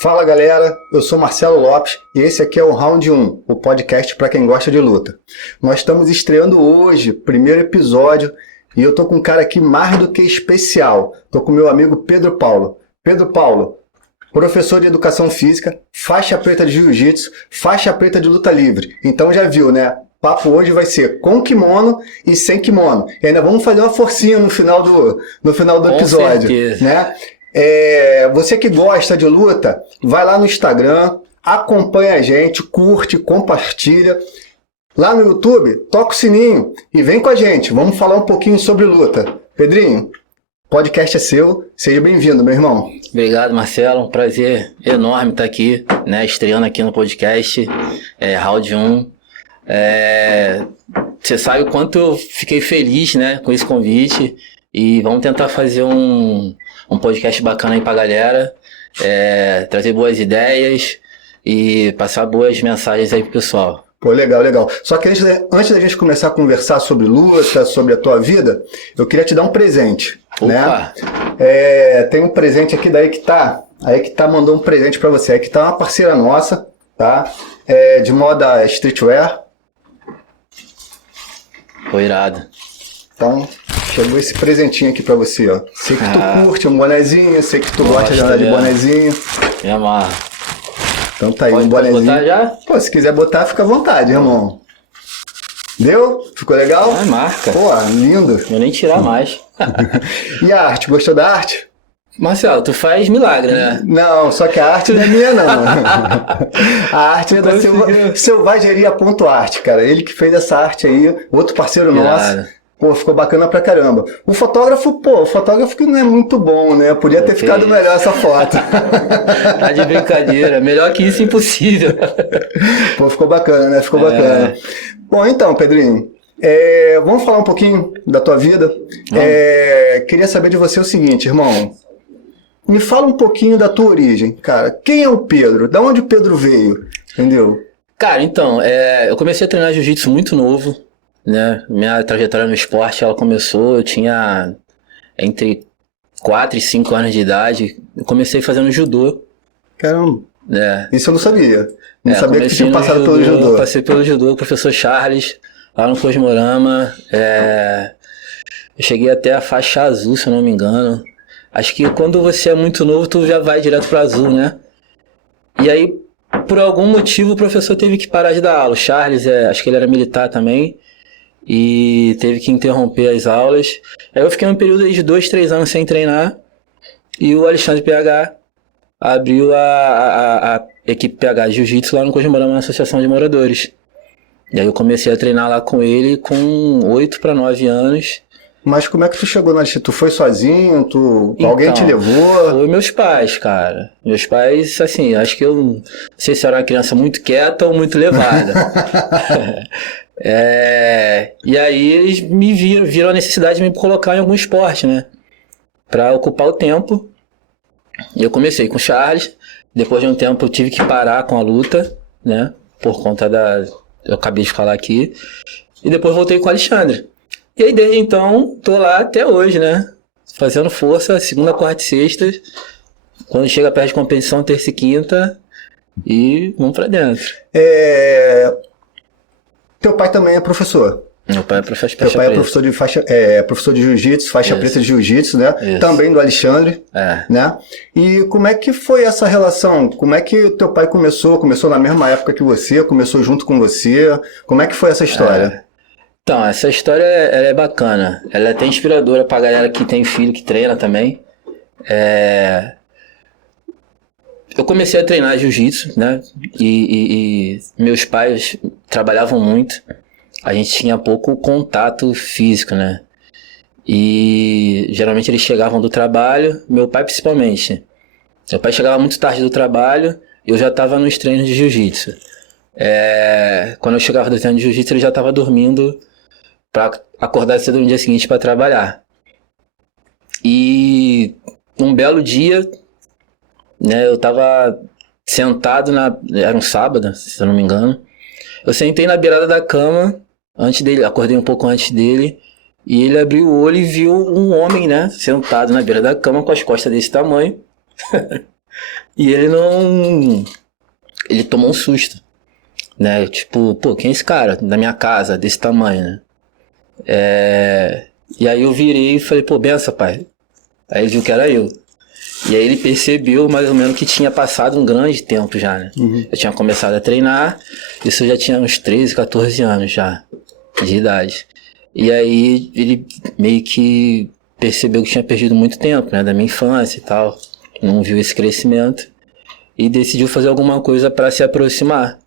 Fala galera, eu sou Marcelo Lopes e esse aqui é o Round 1, o podcast para quem gosta de luta. Nós estamos estreando hoje, primeiro episódio, e eu tô com um cara aqui mais do que especial. Tô com meu amigo Pedro Paulo. Pedro Paulo, professor de educação física, faixa preta de jiu-jitsu, faixa preta de luta livre. Então já viu, né? O papo hoje vai ser com kimono e sem kimono. E ainda vamos fazer uma forcinha no final do episódio, né? Você que gosta de luta, vai lá no Instagram, acompanha a gente, curte, compartilha. Lá no YouTube, toca o sininho e vem com a gente. Vamos falar um pouquinho sobre luta. Pedrinho, o podcast é seu. Seja bem-vindo, meu irmão. Obrigado, Marcelo. Um prazer enorme estar aqui, né? Estreando aqui no podcast Round 1. Você sabe o quanto eu fiquei feliz, né, com esse convite. E vamos tentar fazer um podcast bacana aí pra galera, trazer boas ideias e passar boas mensagens aí pro pessoal. Pô, legal, legal. Só que antes da gente começar a conversar sobre luta, sobre a tua vida, eu queria te dar um presente. Opa. Né? Tem um presente aqui da Equitá. A Equitá mandou um presente pra você. A Equitá é uma parceira nossa, tá? De moda streetwear. Foi irado. Então, chegou esse presentinho aqui pra você, ó. Sei que tu curte um bonezinho, sei que tu gosta de andar de bonezinho. Me amarra. Então tá aí, Pode um bonezinho. botar já? Pô, se quiser botar, fica à vontade, irmão. Deu? Ficou legal? É marca. Pô, lindo. Vou nem tirar mais. E a arte? Gostou da arte? Marcelo, tu faz milagre, né? Não, só que a arte não é minha, não. A arte é da Selvageria.arte, cara. Ele que fez essa arte aí, outro parceiro nosso. Pô, ficou bacana pra caramba. O fotógrafo que não é muito bom, né? Podia ter ficado melhor essa foto. Tá de brincadeira. Melhor que isso, impossível. Pô, ficou bacana, né? Ficou bacana. Bom, então, Pedrinho, vamos falar um pouquinho da tua vida. Queria saber de você o seguinte, irmão. Me fala um pouquinho da tua origem, cara. Quem é o Pedro? Da onde o Pedro veio? Entendeu? Cara, então, eu comecei a treinar jiu-jitsu muito novo, né? Minha trajetória no esporte, ela começou, eu tinha entre 4 e 5 anos de idade. Eu comecei fazendo judô. Caramba. Isso eu não sabia. Não sabia que tinha passado pelo judô. Eu passei pelo judô, professor Charles, lá no Cosmorama. Eu cheguei até a faixa azul, se eu não me engano. Acho que quando você é muito novo, tu já vai direto para azul, né? E aí, por algum motivo, o professor teve que parar de dar aula. O Charles, acho que ele era militar também, e teve que interromper as aulas. Aí eu fiquei um período aí de 2, 3 anos sem treinar, e o Alexandre PH abriu a equipe PH de Jiu-Jitsu lá no Cosmorama, na Associação de Moradores. E aí eu comecei a treinar lá com ele com 8 para 9 anos. Mas como é que tu chegou na Alexandre? Tu foi sozinho? Alguém te levou? Foi meus pais, cara. Meus pais, assim, acho que eu não sei se eu era uma criança muito quieta ou muito levada. E aí eles me viram a necessidade de me colocar em algum esporte, né? Pra ocupar o tempo. E eu comecei com o Charles. Depois de um tempo eu tive que parar com a luta, né? Por conta eu acabei de falar aqui. E depois voltei com o Alexandre. E aí, desde então, tô lá até hoje, né? Fazendo força, segunda, quarta e sexta. Quando chega perto de competição, terça e quinta. E vamos pra dentro. Teu pai também é professor? Meu pai é professor Teu pai é professor de jiu-jitsu, faixa preta de jiu-jitsu, né? Isso. Também do Alexandre, né? E como é que foi essa relação? Como é que teu pai começou? Começou na mesma época que você? Começou junto com você? Como é que foi essa história? Então, essa história ela é bacana. Ela é até inspiradora pra galera que tem filho, que treina também. Eu comecei a treinar jiu-jitsu, né? E meus pais trabalhavam muito. A gente tinha pouco contato físico, né? E geralmente eles chegavam do trabalho, meu pai principalmente. Meu pai chegava muito tarde do trabalho e eu já estava nos treinos de jiu-jitsu. Quando eu chegava do treino de jiu-jitsu, ele já estava dormindo para acordar cedo no dia seguinte para trabalhar. E um belo dia, né, eu tava sentado era um sábado, se eu não me engano. Eu sentei na beirada da cama, antes dele, acordei um pouco antes dele, e ele abriu o olho e viu um homem, né, sentado na beira da cama com as costas desse tamanho. E ele não... Ele tomou um susto, né? Tipo, pô, quem é esse cara da minha casa, desse tamanho, né? E aí eu virei e falei, pô, benção, pai. Aí ele viu que era eu. E aí ele percebeu mais ou menos que tinha passado um grande tempo já, né? Eu tinha começado a treinar, isso eu já tinha uns 13, 14 anos já, de idade. E aí ele meio que percebeu que tinha perdido muito tempo, né? Da minha infância e tal. Não viu esse crescimento. E decidiu fazer alguma coisa para se aproximar.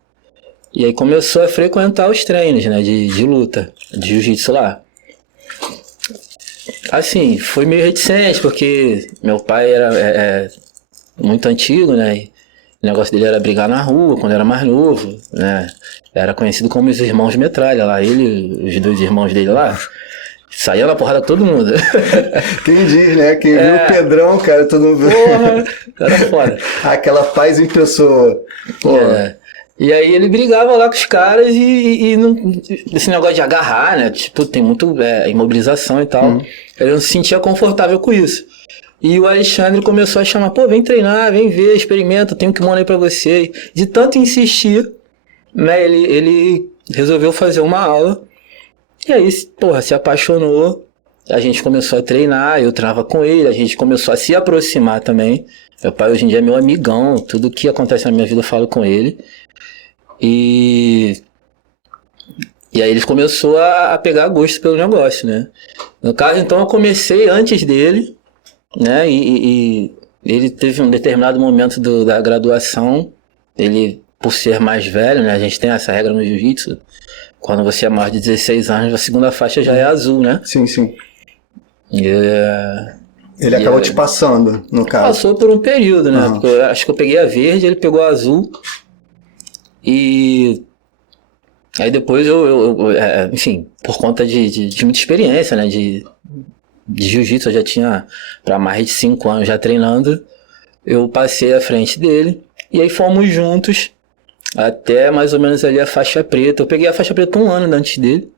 E aí começou a frequentar os treinos, né? De luta, de jiu-jitsu lá. Assim, foi meio reticente, porque meu pai era muito antigo, né? E o negócio dele era brigar na rua quando era mais novo, né? Era conhecido como os irmãos metralha lá. Ele, os dois irmãos dele lá, saía na porrada todo mundo. Quem diz, né? Quem viu o Pedrão, cara, todo mundo... Porra, era foda. Aquela paz em pessoa. Porra. E aí ele brigava lá com os caras e não, esse negócio de agarrar, né? Tipo, tem muito imobilização e tal. Ele não se sentia confortável com isso. E o Alexandre começou a chamar, pô, vem treinar, vem ver, experimenta, tem um kimono aí pra você. De tanto insistir, né? Ele resolveu fazer uma aula. E aí, porra, se apaixonou. A gente começou a treinar, eu treinava com ele, a gente começou a se aproximar também. Meu pai hoje em dia é meu amigão, tudo que acontece na minha vida eu falo com ele. E aí ele começou a pegar gosto pelo negócio, né? No caso, então, eu comecei antes dele, né? E ele teve um determinado momento da graduação, ele, por ser mais velho, né? A gente tem essa regra no jiu-jitsu, quando você é maior de 16 anos, a segunda faixa já é azul, né? Sim, sim. Ele acabou te passando, no caso. Passou por um período, né? Porque eu acho que eu peguei a verde, ele pegou a azul. E aí depois enfim, por conta de muita experiência, né? De jiu-jitsu, eu já tinha para mais de 5 anos já treinando. Eu passei à frente dele. E aí fomos juntos até mais ou menos ali a faixa preta. Eu peguei a faixa preta 1 ano antes dele.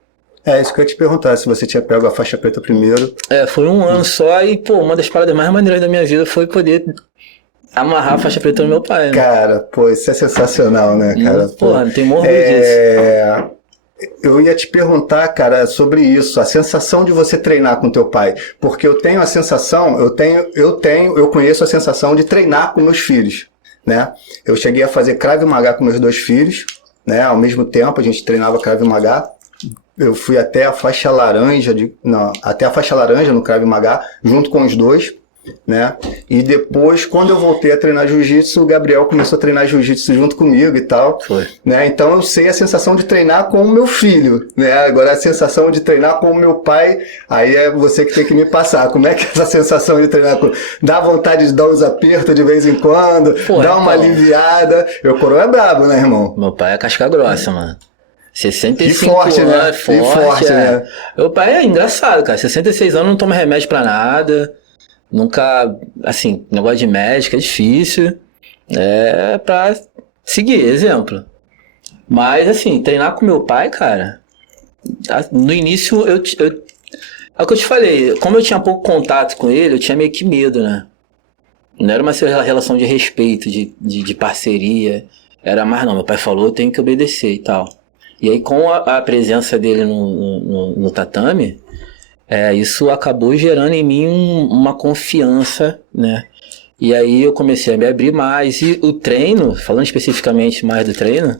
Isso que eu ia te perguntar, se você tinha pego a faixa preta primeiro. Foi 1 ano só e, pô, uma das paradas mais maneiras da minha vida foi poder amarrar a faixa preta no meu pai, né? Cara, pô, isso é sensacional, né, cara? Porra, não tem morro disso. Eu ia te perguntar, cara, sobre isso, a sensação de você treinar com teu pai, porque eu tenho a sensação, eu conheço a sensação de treinar com meus filhos, né? Eu cheguei a fazer Krav Maga com meus 2 filhos, né? Ao mesmo tempo a gente treinava Krav Maga. Eu fui até a faixa laranja no Krav Maga, junto com os 2, né? E depois, quando eu voltei a treinar jiu-jitsu, o Gabriel começou a treinar jiu-jitsu junto comigo e tal. Foi. Né? Então eu sei a sensação de treinar com o meu filho, né? Agora a sensação de treinar com o meu pai, aí é você que tem que me passar. Como é que é essa sensação de treinar com... Dá vontade de dar uns apertos de vez em quando, dá uma aliviada. Meu coroa é brabo, né, irmão? Meu pai é casca grossa, mano. 65 e forte, anos, né? forte, né? Meu pai é engraçado, cara. 66 anos não toma remédio pra nada. Nunca, assim, negócio de médico é difícil. É pra seguir, exemplo. Mas, assim, treinar com meu pai, cara, no início é o que eu te falei, como eu tinha pouco contato com ele, eu tinha meio que medo, né? Não era uma relação de respeito, de parceria. Era mais, não, meu pai falou, eu tenho que obedecer e tal. E aí, com a presença dele no tatame, isso acabou gerando em mim uma confiança, né? E aí eu comecei a me abrir mais. E o treino, falando especificamente mais do treino,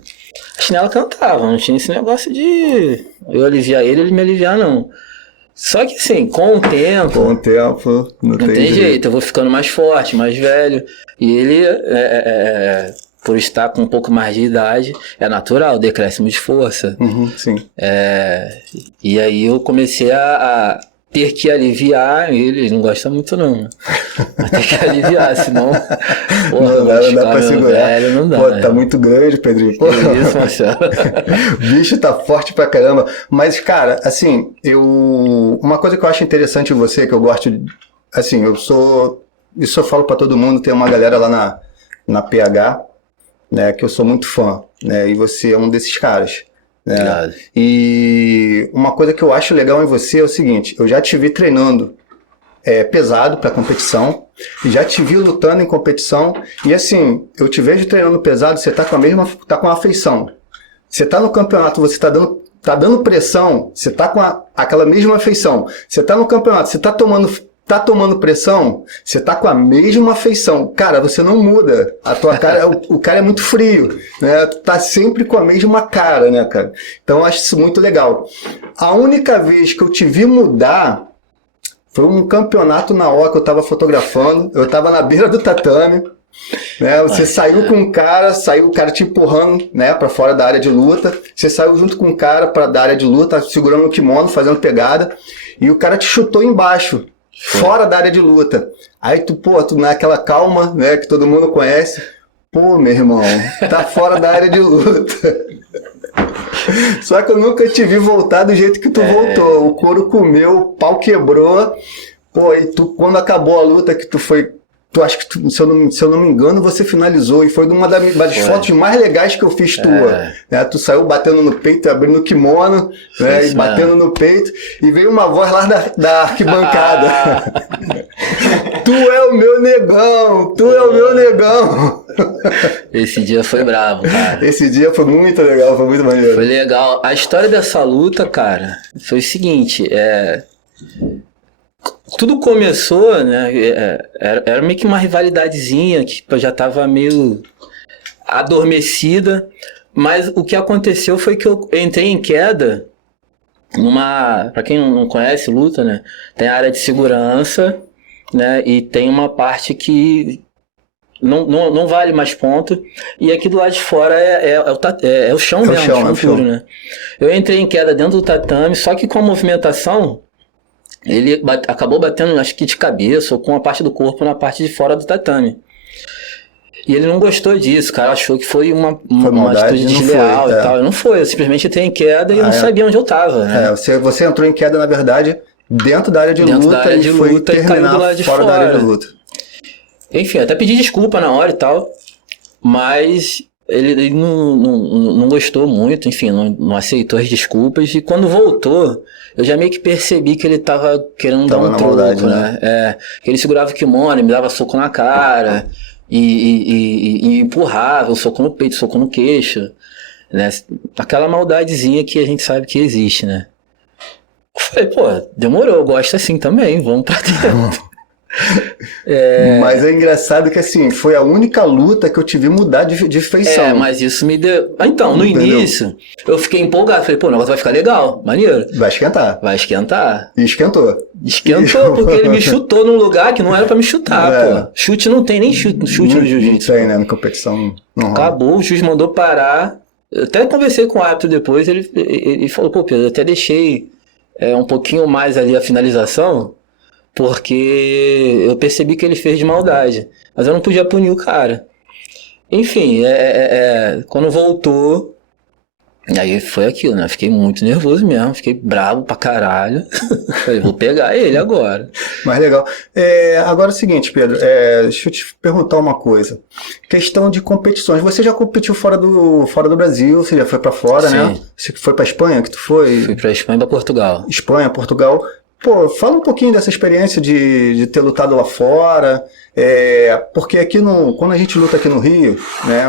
a chinela cantava, não tinha esse negócio de eu aliviar ele me aliviar, não. Só que assim, com o tempo não tem jeito, eu vou ficando mais forte, mais velho. E ele, por estar com um pouco mais de idade, é natural, decréscimo de força. Sim. E aí eu comecei a ter que aliviar ele não gosta muito não. Mas ter que aliviar, senão... Porra, não dá pra segurar. Velho, não dá. Pô, tá muito grande, Pedrinho. Pô. Que isso, Marcelo. O bicho tá forte pra caramba. Mas, cara, assim, uma coisa que eu acho interessante em você, que eu gosto de... Assim, isso eu falo pra todo mundo, tem uma galera lá na PH, né, que eu sou muito fã, né, e você é um desses caras. E uma coisa que eu acho legal em você é o seguinte, eu já te vi treinando pesado para competição. Já te vi lutando em competição. E assim, eu te vejo treinando pesado, você tá com a afeição. Você tá no campeonato, você tá dando pressão, você tá com aquela mesma afeição. Você tá no campeonato, você tá tomando pressão, você tá com a mesma afeição. Cara, você não muda. A tua cara, o cara é muito frio, né? Tu tá sempre com a mesma cara, né, cara? Então eu acho isso muito legal. A única vez que eu te vi mudar foi um campeonato na hora que eu tava fotografando. Eu tava na beira do tatame, né? Você saiu com o cara te empurrando, né, para fora da área de luta. Você saiu junto com o cara da área de luta, segurando o kimono, fazendo pegada, e o cara te chutou embaixo, fora da área de luta. Aí tu naquela calma, né, que todo mundo conhece, pô, meu irmão, tá fora da área de luta. Só que eu nunca te vi voltar do jeito que tu voltou. O couro comeu, o pau quebrou. Pô, e tu, quando acabou a luta, que tu foi... acho que, se eu não me engano, você finalizou. E foi uma das fotos mais legais que eu fiz tua. Né? Tu saiu batendo no peito, abrindo o kimono, né? E batendo no peito. E veio uma voz lá da arquibancada. Tu é o meu negão! Tu é o meu negão! Esse dia foi bravo, cara. Esse dia foi muito legal, foi muito maneiro. Foi legal. A história dessa luta, cara, foi o seguinte, tudo começou, né, era meio que uma rivalidadezinha que já tava meio adormecida, mas o que aconteceu foi que eu entrei em queda pra quem não conhece luta, né, tem a área de segurança, né, e tem uma parte que não vale mais ponto, e aqui do lado de fora é o chão mesmo, o chão puro, né. Eu entrei em queda dentro do tatame, só que com a movimentação, ele acabou batendo, acho que de cabeça ou com a parte do corpo na parte de fora do tatame. E ele não gostou disso, cara, achou que foi uma atitude desleal e tal. Não foi, eu simplesmente entrei em queda e eu não sabia onde eu tava, né. Você entrou em queda, na verdade, dentro da área de luta e foi terminar fora da área de luta. Enfim, até pedi desculpa na hora e tal, mas ele não gostou muito, enfim, não aceitou as desculpas, e quando voltou, eu já meio que percebi que ele tava querendo dar um troco, né? Que ele segurava o kimono, me dava soco na cara, e empurrava, um soco no peito, soco no queixo, né? Aquela maldadezinha que a gente sabe que existe, né? Eu falei, pô, demorou, eu gosto assim também, vamos pra dentro. Mas é engraçado que assim, foi a única luta que eu tive mudar de feição. Mas isso me deu... Então, no início, eu fiquei empolgado. Falei, pô, o negócio vai ficar legal, maneiro. Vai esquentar. E esquentou. Porque ele me chutou num lugar que não era pra me chutar, pô. Chute não tem nem chute no jiu-jitsu. Não tem, né? Na competição não rola. Acabou, o juiz mandou parar. Eu até conversei com o árbitro depois, ele falou, pô, Pedro, eu até deixei um pouquinho mais ali a finalização, porque eu percebi que ele fez de maldade, mas eu não podia punir o cara. Enfim, quando voltou, aí foi aquilo, né? Fiquei muito nervoso mesmo, fiquei bravo pra caralho. Falei, vou pegar ele agora. Mas legal. Agora é o seguinte, Pedro, deixa eu te perguntar uma coisa. Questão de competições. Você já competiu fora do Brasil, você já foi pra fora, Sim. né? Você foi pra Espanha, que tu foi? Fui pra Espanha e pra Portugal. Espanha, Portugal. Pô, fala um pouquinho dessa experiência de ter lutado lá fora, porque quando a gente luta aqui no Rio, né,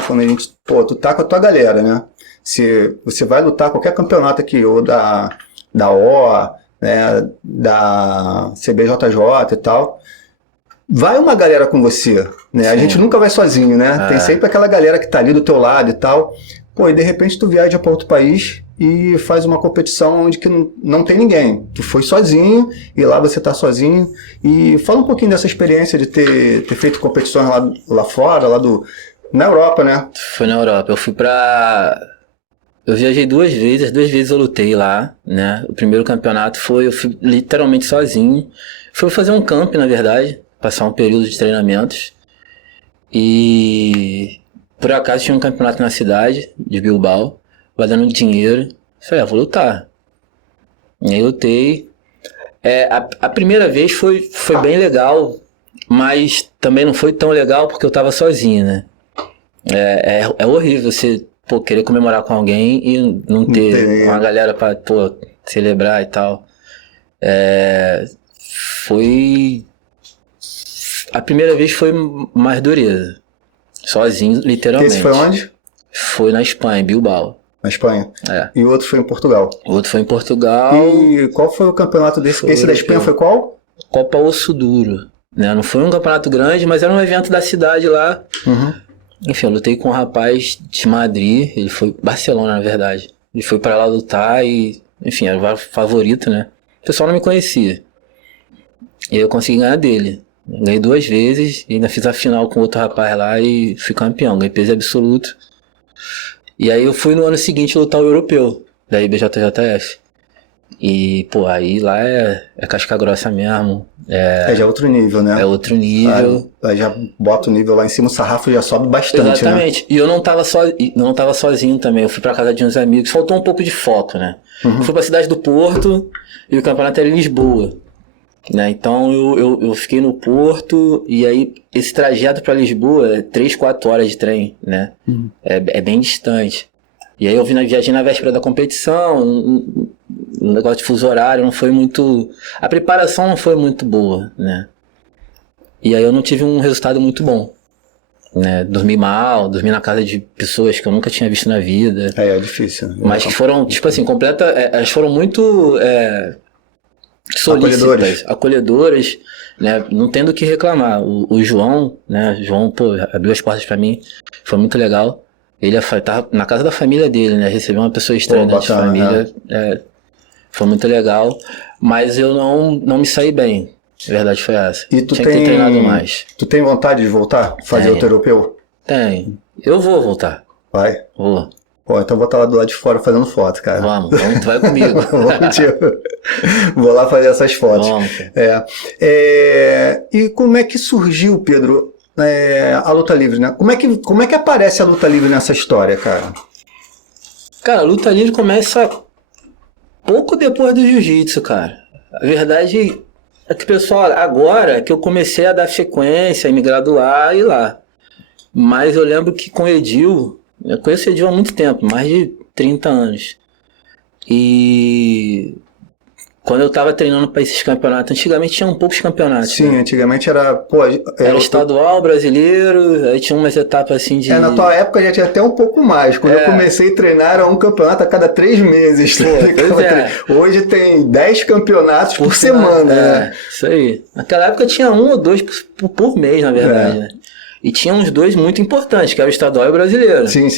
tu tá com a tua galera, né, se você vai lutar qualquer campeonato aqui, ou da O, né, da CBJJ e tal, vai uma galera com você, né, a gente nunca vai sozinho, né, tem sempre aquela galera que tá ali do teu lado e tal, pô, e de repente tu viaja para outro país e faz uma competição onde que não tem ninguém. Tu foi sozinho e lá você tá sozinho. E fala um pouquinho dessa experiência de ter feito competições lá fora, na Europa, né? Foi na Europa. Eu viajei 2 vezes, as 2 vezes eu lutei lá, né? O primeiro campeonato eu fui literalmente sozinho. Fui fazer um camp, na verdade, passar um período de treinamentos. E por acaso tinha um campeonato na cidade de Bilbao, valendo dinheiro. Falei, vou lutar. E aí lutei. A primeira vez foi bem legal, mas também não foi tão legal porque eu tava sozinho, né? É horrível você querer comemorar com alguém e não ter uma galera pra celebrar e tal. Foi... A primeira vez foi mais dureza. Sozinho, literalmente. Esse foi onde? Foi na Espanha, em Bilbao. Na Espanha. É. E o outro foi em Portugal. O outro foi em Portugal. E qual foi o campeonato desse? Foi Esse da Espanha foi qual? Copa Osso Duro. Né? Não foi um campeonato grande, mas era um evento da cidade lá. Uhum. Enfim, eu lutei com um rapaz de Madrid. Ele foi... Barcelona, na verdade. Ele foi pra lá lutar e... Enfim, era o favorito, né? O pessoal não me conhecia. E aí eu consegui ganhar dele. Ganhei 2 vezes, e ainda fiz a final com outro rapaz lá e fui campeão, ganhei peso absoluto. E aí eu fui no ano seguinte lutar o europeu, da IBJJF. E, pô, aí lá é casca grossa mesmo. Já é outro nível, né? É outro nível. Aí já bota o nível lá em cima, o sarrafo já sobe bastante, Exatamente. né? E eu não tava sozinho também, eu fui pra casa de uns amigos, faltou um pouco de foco, né? Uhum. Eu fui pra cidade do Porto e o campeonato era em Lisboa. Né? Então eu fiquei no Porto e aí esse trajeto para Lisboa é 3-4 horas de trem, né? Uhum. É bem distante. E aí eu viajei na véspera da competição, o negócio de fuso horário não foi muito... A preparação não foi muito boa, né? E aí eu não tive um resultado muito bom. Né? Dormi mal, dormi na casa de pessoas que eu nunca tinha visto na vida. É difícil. Né? Mas que foram, tipo assim, elas foram muito... solícitas, acolhedoras, né? Não tendo o que reclamar. O João, né? João, pô, abriu as portas pra mim, foi muito legal. Ele tava na casa da família dele, né? Recebeu uma pessoa estranha da família, foi muito legal. Mas eu não me saí bem. A verdade foi essa. E tu tinha que ter treinado mais. Tu tem vontade de voltar? Fazer outro europeu? Tem. Eu vou voltar. Vai? Vou. Pô, então vou estar lá do lado de fora fazendo foto, cara. Vamos, tu vai comigo. Vou lá fazer essas fotos. Vamos. E como é que surgiu, Pedro, a luta livre, né? Como é que aparece a luta livre nessa história, cara? Cara, a luta livre começa pouco depois do jiu-jitsu, cara. A verdade é que, pessoal, agora que eu comecei a dar sequência, a me graduar e ir lá. Mas eu lembro que com o Edil... Eu conheço o Edil há muito tempo, mais de 30 anos. E quando eu tava treinando para esses campeonatos, antigamente tinham poucos campeonatos. Sim, né? Antigamente era... Era estadual, brasileiro, aí tinha umas etapas assim de... na tua época já tinha até um pouco mais. Quando eu comecei a treinar era um campeonato a cada 3 meses. Hoje tem 10 campeonatos por semana. Né? Isso aí. Naquela época tinha 1 ou 2 por mês, na verdade, né? E tinha uns 2 muito importantes, que era o estadual e o brasileiro. Sim.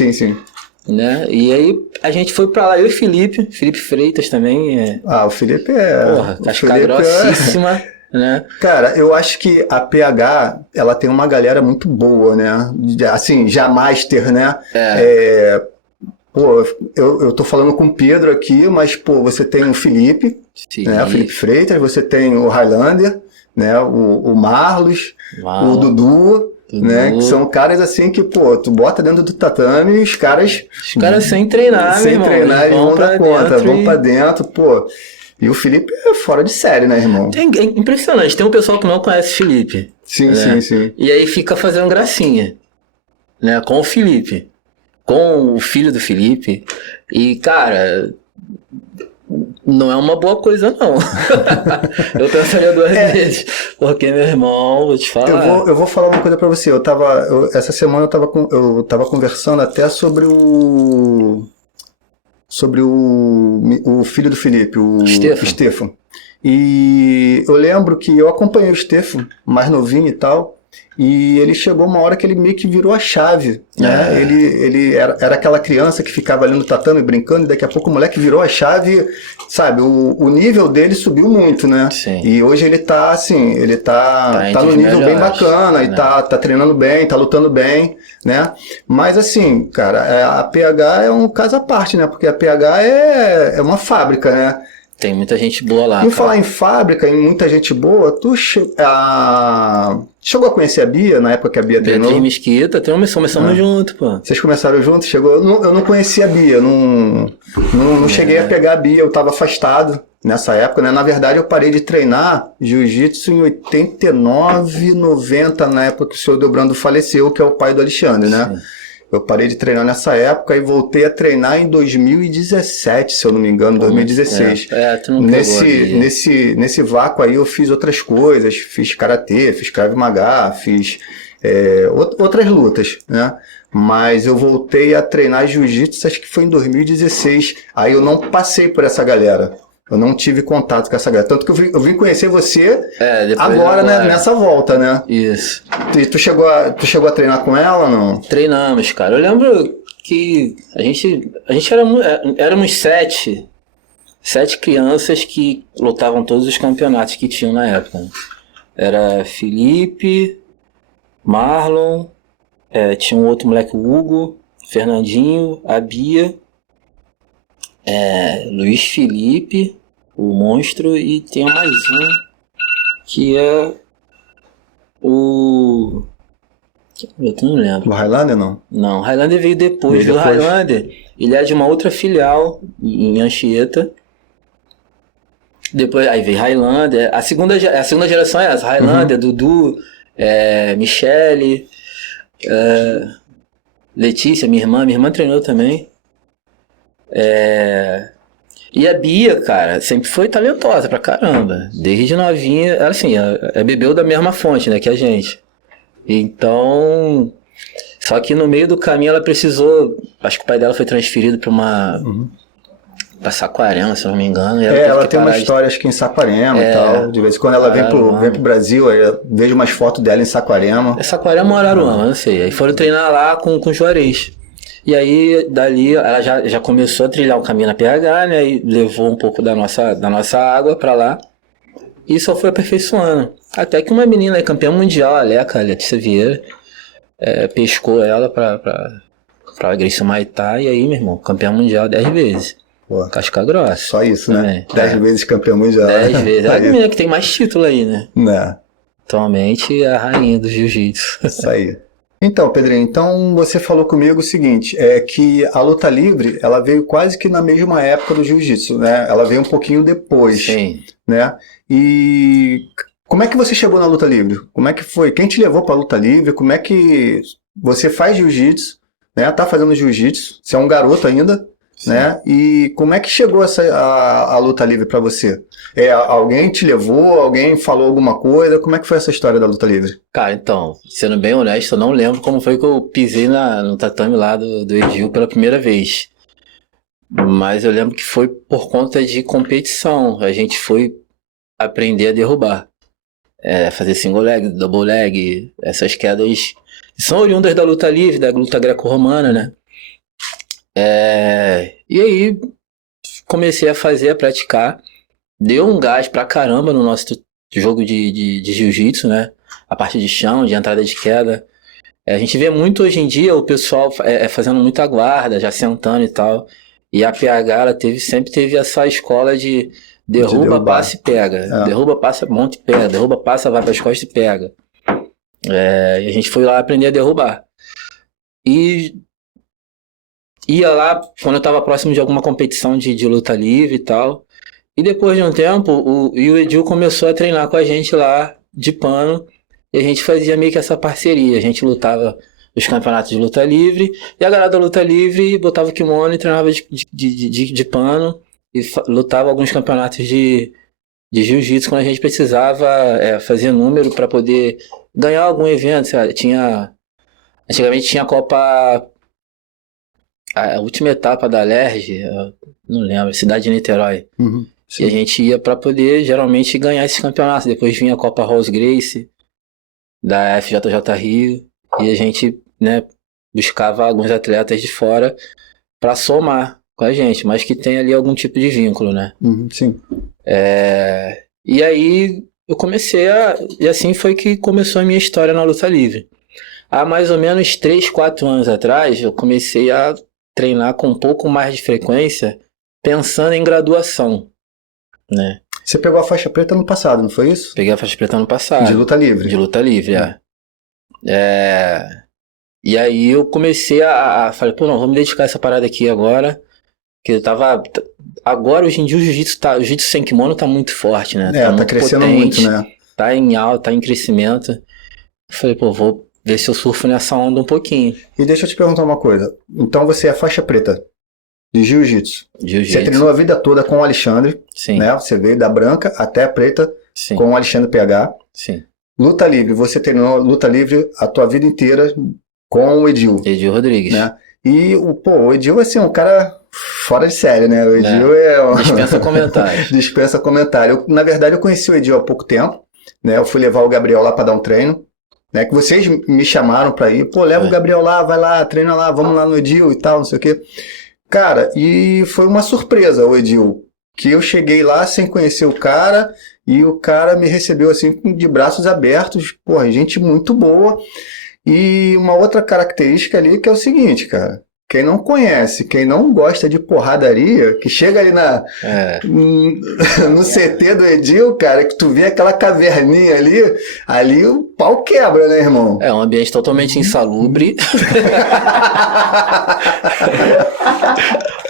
Né? E aí a gente foi pra lá, eu e Felipe Freitas também. O Felipe é... Porra, casca grossíssima, né? Cara, eu acho que a PH, ela tem uma galera muito boa, né? Assim, já master, né? Eu tô falando com o Pedro aqui, mas, você tem o Felipe, né? O Felipe Freitas, você tem o Highlander, né? O Marlos, o Dudu, né? Que são caras assim que, tu bota dentro do tatame e os caras sem treinar, sem treinar, eles vão dar conta, vão pra dentro, E o Felipe é fora de série, né, irmão? É impressionante, tem um pessoal que não conhece o Felipe. Sim. E aí fica fazendo gracinha, né, com o Felipe, com o filho do Felipe. E, cara, não é uma boa coisa, não. Eu pensaria 2 vezes. Porque, meu irmão, vou te falar. Eu vou falar uma coisa pra você. Essa semana eu tava conversando até sobre o filho do Felipe, o Stefan. E eu lembro que eu acompanhei o Stefan, mais novinho e tal. E ele chegou uma hora que ele meio que virou a chave, né? Ele era aquela criança que ficava ali no tatame brincando, e daqui a pouco o moleque virou a chave, sabe? O nível dele subiu muito, né? Sim. E hoje ele tá assim, tá no nível bem bacana, e tá treinando bem, tá lutando bem, né? Mas assim, cara, a PH é um caso à parte, né? Porque a PH é uma fábrica, né? Tem muita gente boa lá. Em falar em fábrica, em muita gente boa, tu chegou a conhecer a Bia na época que a Bia treinou? Beatriz Mesquita, começamos junto, pô. Vocês começaram juntos? Eu não conhecia a Bia, não cheguei a pegar a Bia, eu estava afastado nessa época, né? Na verdade, eu parei de treinar jiu-jitsu em 89, 90, na época que o senhor Dobrando faleceu, que é o pai do Alexandre, né? Sim. Eu parei de treinar nessa época e voltei a treinar em 2017, se eu não me engano, 2016. Tu não pegou ali. Nesse vácuo aí eu fiz outras coisas, fiz karatê, fiz Krav Maga, fiz outras lutas, né? Mas eu voltei a treinar jiu-jitsu, acho que foi em 2016. Aí eu não passei por essa galera. Eu não tive contato com essa galera. Tanto que eu vim conhecer você agora, né, nessa volta, né? Isso. Tu chegou a treinar com ela ou não? Treinamos, cara. Eu lembro que a gente éramos sete crianças que lutavam todos os campeonatos que tinham na época. Era Felipe, Marlon, tinha um outro moleque, o Hugo, Fernandinho, a Bia, Luiz Felipe, o Monstro, e tem mais um que é o... Eu não lembro. O Highlander não? Não, o Highlander veio depois. O Highlander, ele é de uma outra filial em Anchieta. Depois, aí veio Highlander. A segunda geração é essa. Highlander, Dudu, Michele, Letícia, minha irmã treinou também. E a Bia, cara, sempre foi talentosa pra caramba. Desde novinha, ela assim, bebeu da mesma fonte, né, que a gente. Então, só que no meio do caminho ela precisou, acho que o pai dela foi transferido pra Saquarema, se eu não me engano. E ela tem uma história, acho que em Saquarema e tal. De vez em quando ela vem pro Brasil, aí eu vejo umas fotos dela em Saquarema. Saquarema ou Araruama, não sei. Aí foram treinar lá com o Juarez. E aí, dali, ela já começou a trilhar o caminho na PH, né? E levou um pouco da nossa água pra lá. E só foi aperfeiçoando. Até que uma menina, campeã mundial, a Letícia Vieira, pescou ela pra Gracie Maitá. E aí, meu irmão, campeã mundial 10 vezes. Pô, casca grossa. Só isso, também, né? 10 vezes campeã mundial. 10 vezes. É a menina que tem mais título aí, né? Né? Atualmente é a rainha do jiu-jitsu. Isso aí. Então, Pedrinho, então você falou comigo o seguinte, que a luta livre, ela veio quase que na mesma época do jiu-jitsu, né? Ela veio um pouquinho depois. Sim. Né? E como é que você chegou na luta livre? Como é que foi? Quem te levou para a luta livre? Como é que você faz jiu-jitsu, né? Tá fazendo jiu-jitsu, você é um garoto ainda, sim, né? E como é que chegou a luta livre para você? Alguém te levou? Alguém falou alguma coisa? Como é que foi essa história da luta livre? Cara, então, sendo bem honesto, eu não lembro como foi que eu pisei no tatame lá do Edil pela primeira vez. Mas eu lembro que foi por conta de competição. A gente foi aprender a derrubar. Fazer single leg, double leg, essas quedas são oriundas da luta livre, da luta greco-romana, né? E aí comecei a praticar. Deu um gás pra caramba no nosso jogo de jiu-jitsu, né? A parte de chão, de entrada de queda. A gente vê muito hoje em dia o pessoal fazendo muita guarda, já sentando e tal. E a PH ela sempre teve essa escola de derruba, passa e pega. Derruba, passa, monta e pega. Derruba, passa, vai para as costas e pega. E a gente foi lá aprender a derrubar. E ia lá quando eu estava próximo de alguma competição de luta livre e tal. E depois de um tempo, o Edil começou a treinar com a gente lá de pano. E a gente fazia meio que essa parceria. A gente lutava os campeonatos de luta livre. E a galera da luta livre botava o kimono e treinava de pano. E lutava alguns campeonatos de jiu-jitsu quando a gente precisava fazer número para poder ganhar algum evento. Sabe? Antigamente tinha a Copa... A última etapa da LERJ, não lembro, Cidade de Niterói. Uhum. Sim. E a gente ia para poder, geralmente, ganhar esses campeonatos. Depois vinha a Copa Rose Gracie, da FJJ Rio, e a gente, né, buscava alguns atletas de fora para somar com a gente, mas que tem ali algum tipo de vínculo, né? Uhum, sim. E aí eu comecei e assim foi que começou a minha história na luta livre. Há mais ou menos 3, 4 anos atrás, eu comecei a treinar com um pouco mais de frequência, pensando em graduação. Né? Você pegou a faixa preta no passado, não foi isso? Peguei a faixa preta no passado. De luta livre? De luta livre, E aí eu comecei falei, pô, não, vou me dedicar a essa parada aqui agora. Que eu tava... Agora, hoje em dia, o jiu-jitsu sem kimono tá muito forte, né? Tá crescendo potente, muito, né? Tá em alta, tá em crescimento. Eu falei, pô, vou ver se eu surfo nessa onda um pouquinho. E deixa eu te perguntar uma coisa. Então você é faixa preta de jiu-jitsu. Você treinou a vida toda com o Alexandre, Sim. né? Você veio da branca até a preta Sim. com o Alexandre PH. Sim. Luta livre, você treinou luta livre a tua vida inteira com o Edil. Edil Rodrigues. Né? E o Edil, assim, um cara fora de série, né? O Edil dispensa comentários. Dispensa comentário. Na verdade, eu conheci o Edil há pouco tempo, né? Eu fui levar o Gabriel lá para dar um treino, né? Que vocês me chamaram para ir. Pô, leva o Gabriel lá, vai lá, treina lá, vamos lá no Edil e tal, não sei o quê. Cara, e foi uma surpresa o Edil, que eu cheguei lá sem conhecer o cara e o cara me recebeu assim de braços abertos, porra, gente muito boa. E uma outra característica ali que é o seguinte, cara, quem não conhece, quem não gosta de porradaria, que chega ali no CT do Edil, cara, que tu vê aquela caverninha ali o pau quebra, né, irmão? É um ambiente totalmente insalubre.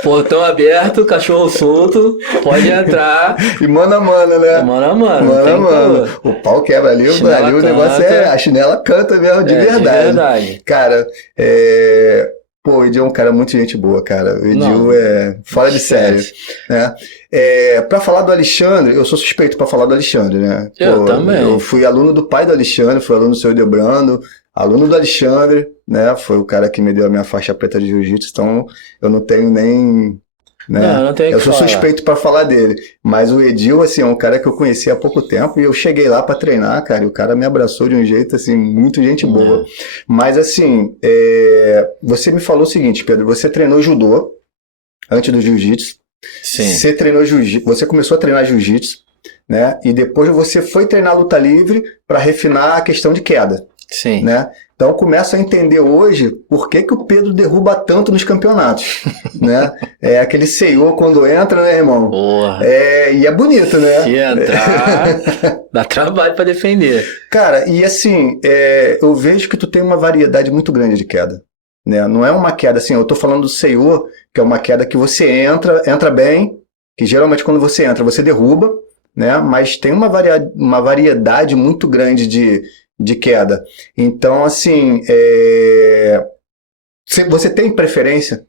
Portão aberto, cachorro solto, pode entrar. E mano a mano, né? Mano a mano. Mano a mano. O pau quebra ali, o negócio a chinela canta mesmo, de verdade. De verdade. Cara, pô, o Edil é um cara muito gente boa, cara. O Edil é fora de série, né? Pra falar do Alexandre, eu sou suspeito pra falar do Alexandre, né? Eu também. Eu fui aluno do pai do Alexandre, fui aluno do seu Debrando, aluno do Alexandre, né? Foi o cara que me deu a minha faixa preta de jiu-jitsu, então eu não tenho nem... Né? Não, não tenho eu sou falar. suspeito pra falar dele, mas o Edil, assim, é um cara que eu conheci há pouco tempo e eu cheguei lá pra treinar, cara, e o cara me abraçou de um jeito, assim, muito gente boa. Mas, assim, você me falou o seguinte, Pedro, você treinou judô antes do jiu-jitsu. Sim. Você treinou jiu-jitsu, você começou a treinar jiu-jitsu, né? E depois você foi treinar luta livre para refinar a questão de queda. Sim. Né? Então eu começo a entender hoje por que o Pedro derruba tanto nos campeonatos, né? É aquele senhor quando entra, né, irmão? Porra. E é bonito, né? Se entrar, dá trabalho para defender. Cara, e assim, eu vejo que tu tem uma variedade muito grande de queda. Né? Não é uma queda assim, eu tô falando do Senhor, que é uma queda que você entra bem, que geralmente quando você entra, você derruba, né? Mas tem uma variedade muito grande de queda. Então, assim, você tem preferência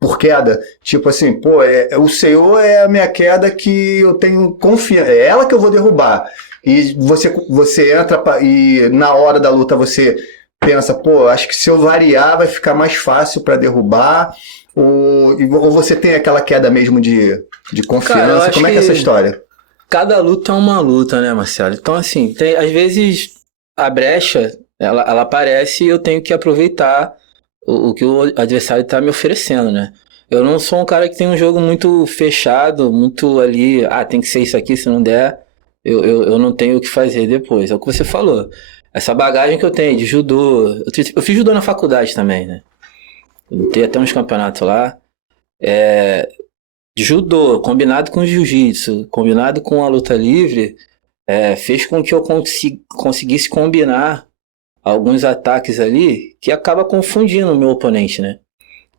por queda? Tipo assim, pô, o Senhor é a minha queda que eu tenho confiança, é ela que eu vou derrubar. E você entra e na hora da luta você pensa, pô, acho que se eu variar vai ficar mais fácil para derrubar, ou você tem aquela queda mesmo de confiança? Cara, como é que é essa história? Cada luta é uma luta, né, Marcelo? Então, assim, às vezes a brecha, ela aparece e eu tenho que aproveitar o que o adversário está me oferecendo, né? Eu não sou um cara que tem um jogo muito fechado, muito ali, tem que ser isso aqui, se não der, eu não tenho o que fazer depois. É o que você falou. Essa bagagem que eu tenho de judô, eu fiz judô na faculdade também, né? Eu tenho até uns campeonatos lá. Judô, combinado com jiu-jitsu, combinado com a luta livre, fez com que eu conseguisse combinar alguns ataques ali que acaba confundindo o meu oponente, né?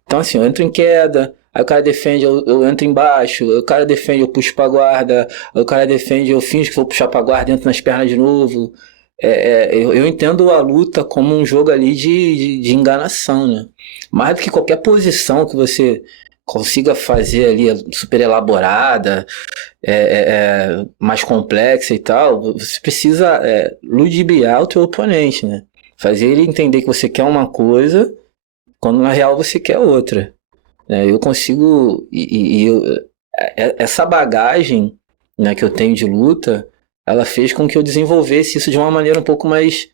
Então assim, eu entro em queda, aí o cara defende, eu entro embaixo, o cara defende, eu puxo pra guarda, aí o cara defende, eu finjo que vou puxar pra guarda, entro nas pernas de novo. Eu entendo a luta como um jogo ali de enganação, né? Mais do que qualquer posição que você consiga fazer ali super elaborada, mais complexa e tal, você precisa ludibriar o teu oponente, né? Fazer ele entender que você quer uma coisa quando na real você quer outra. Eu consigo... essa bagagem, né, que eu tenho de luta, ela fez com que eu desenvolvesse isso de uma maneira um pouco mais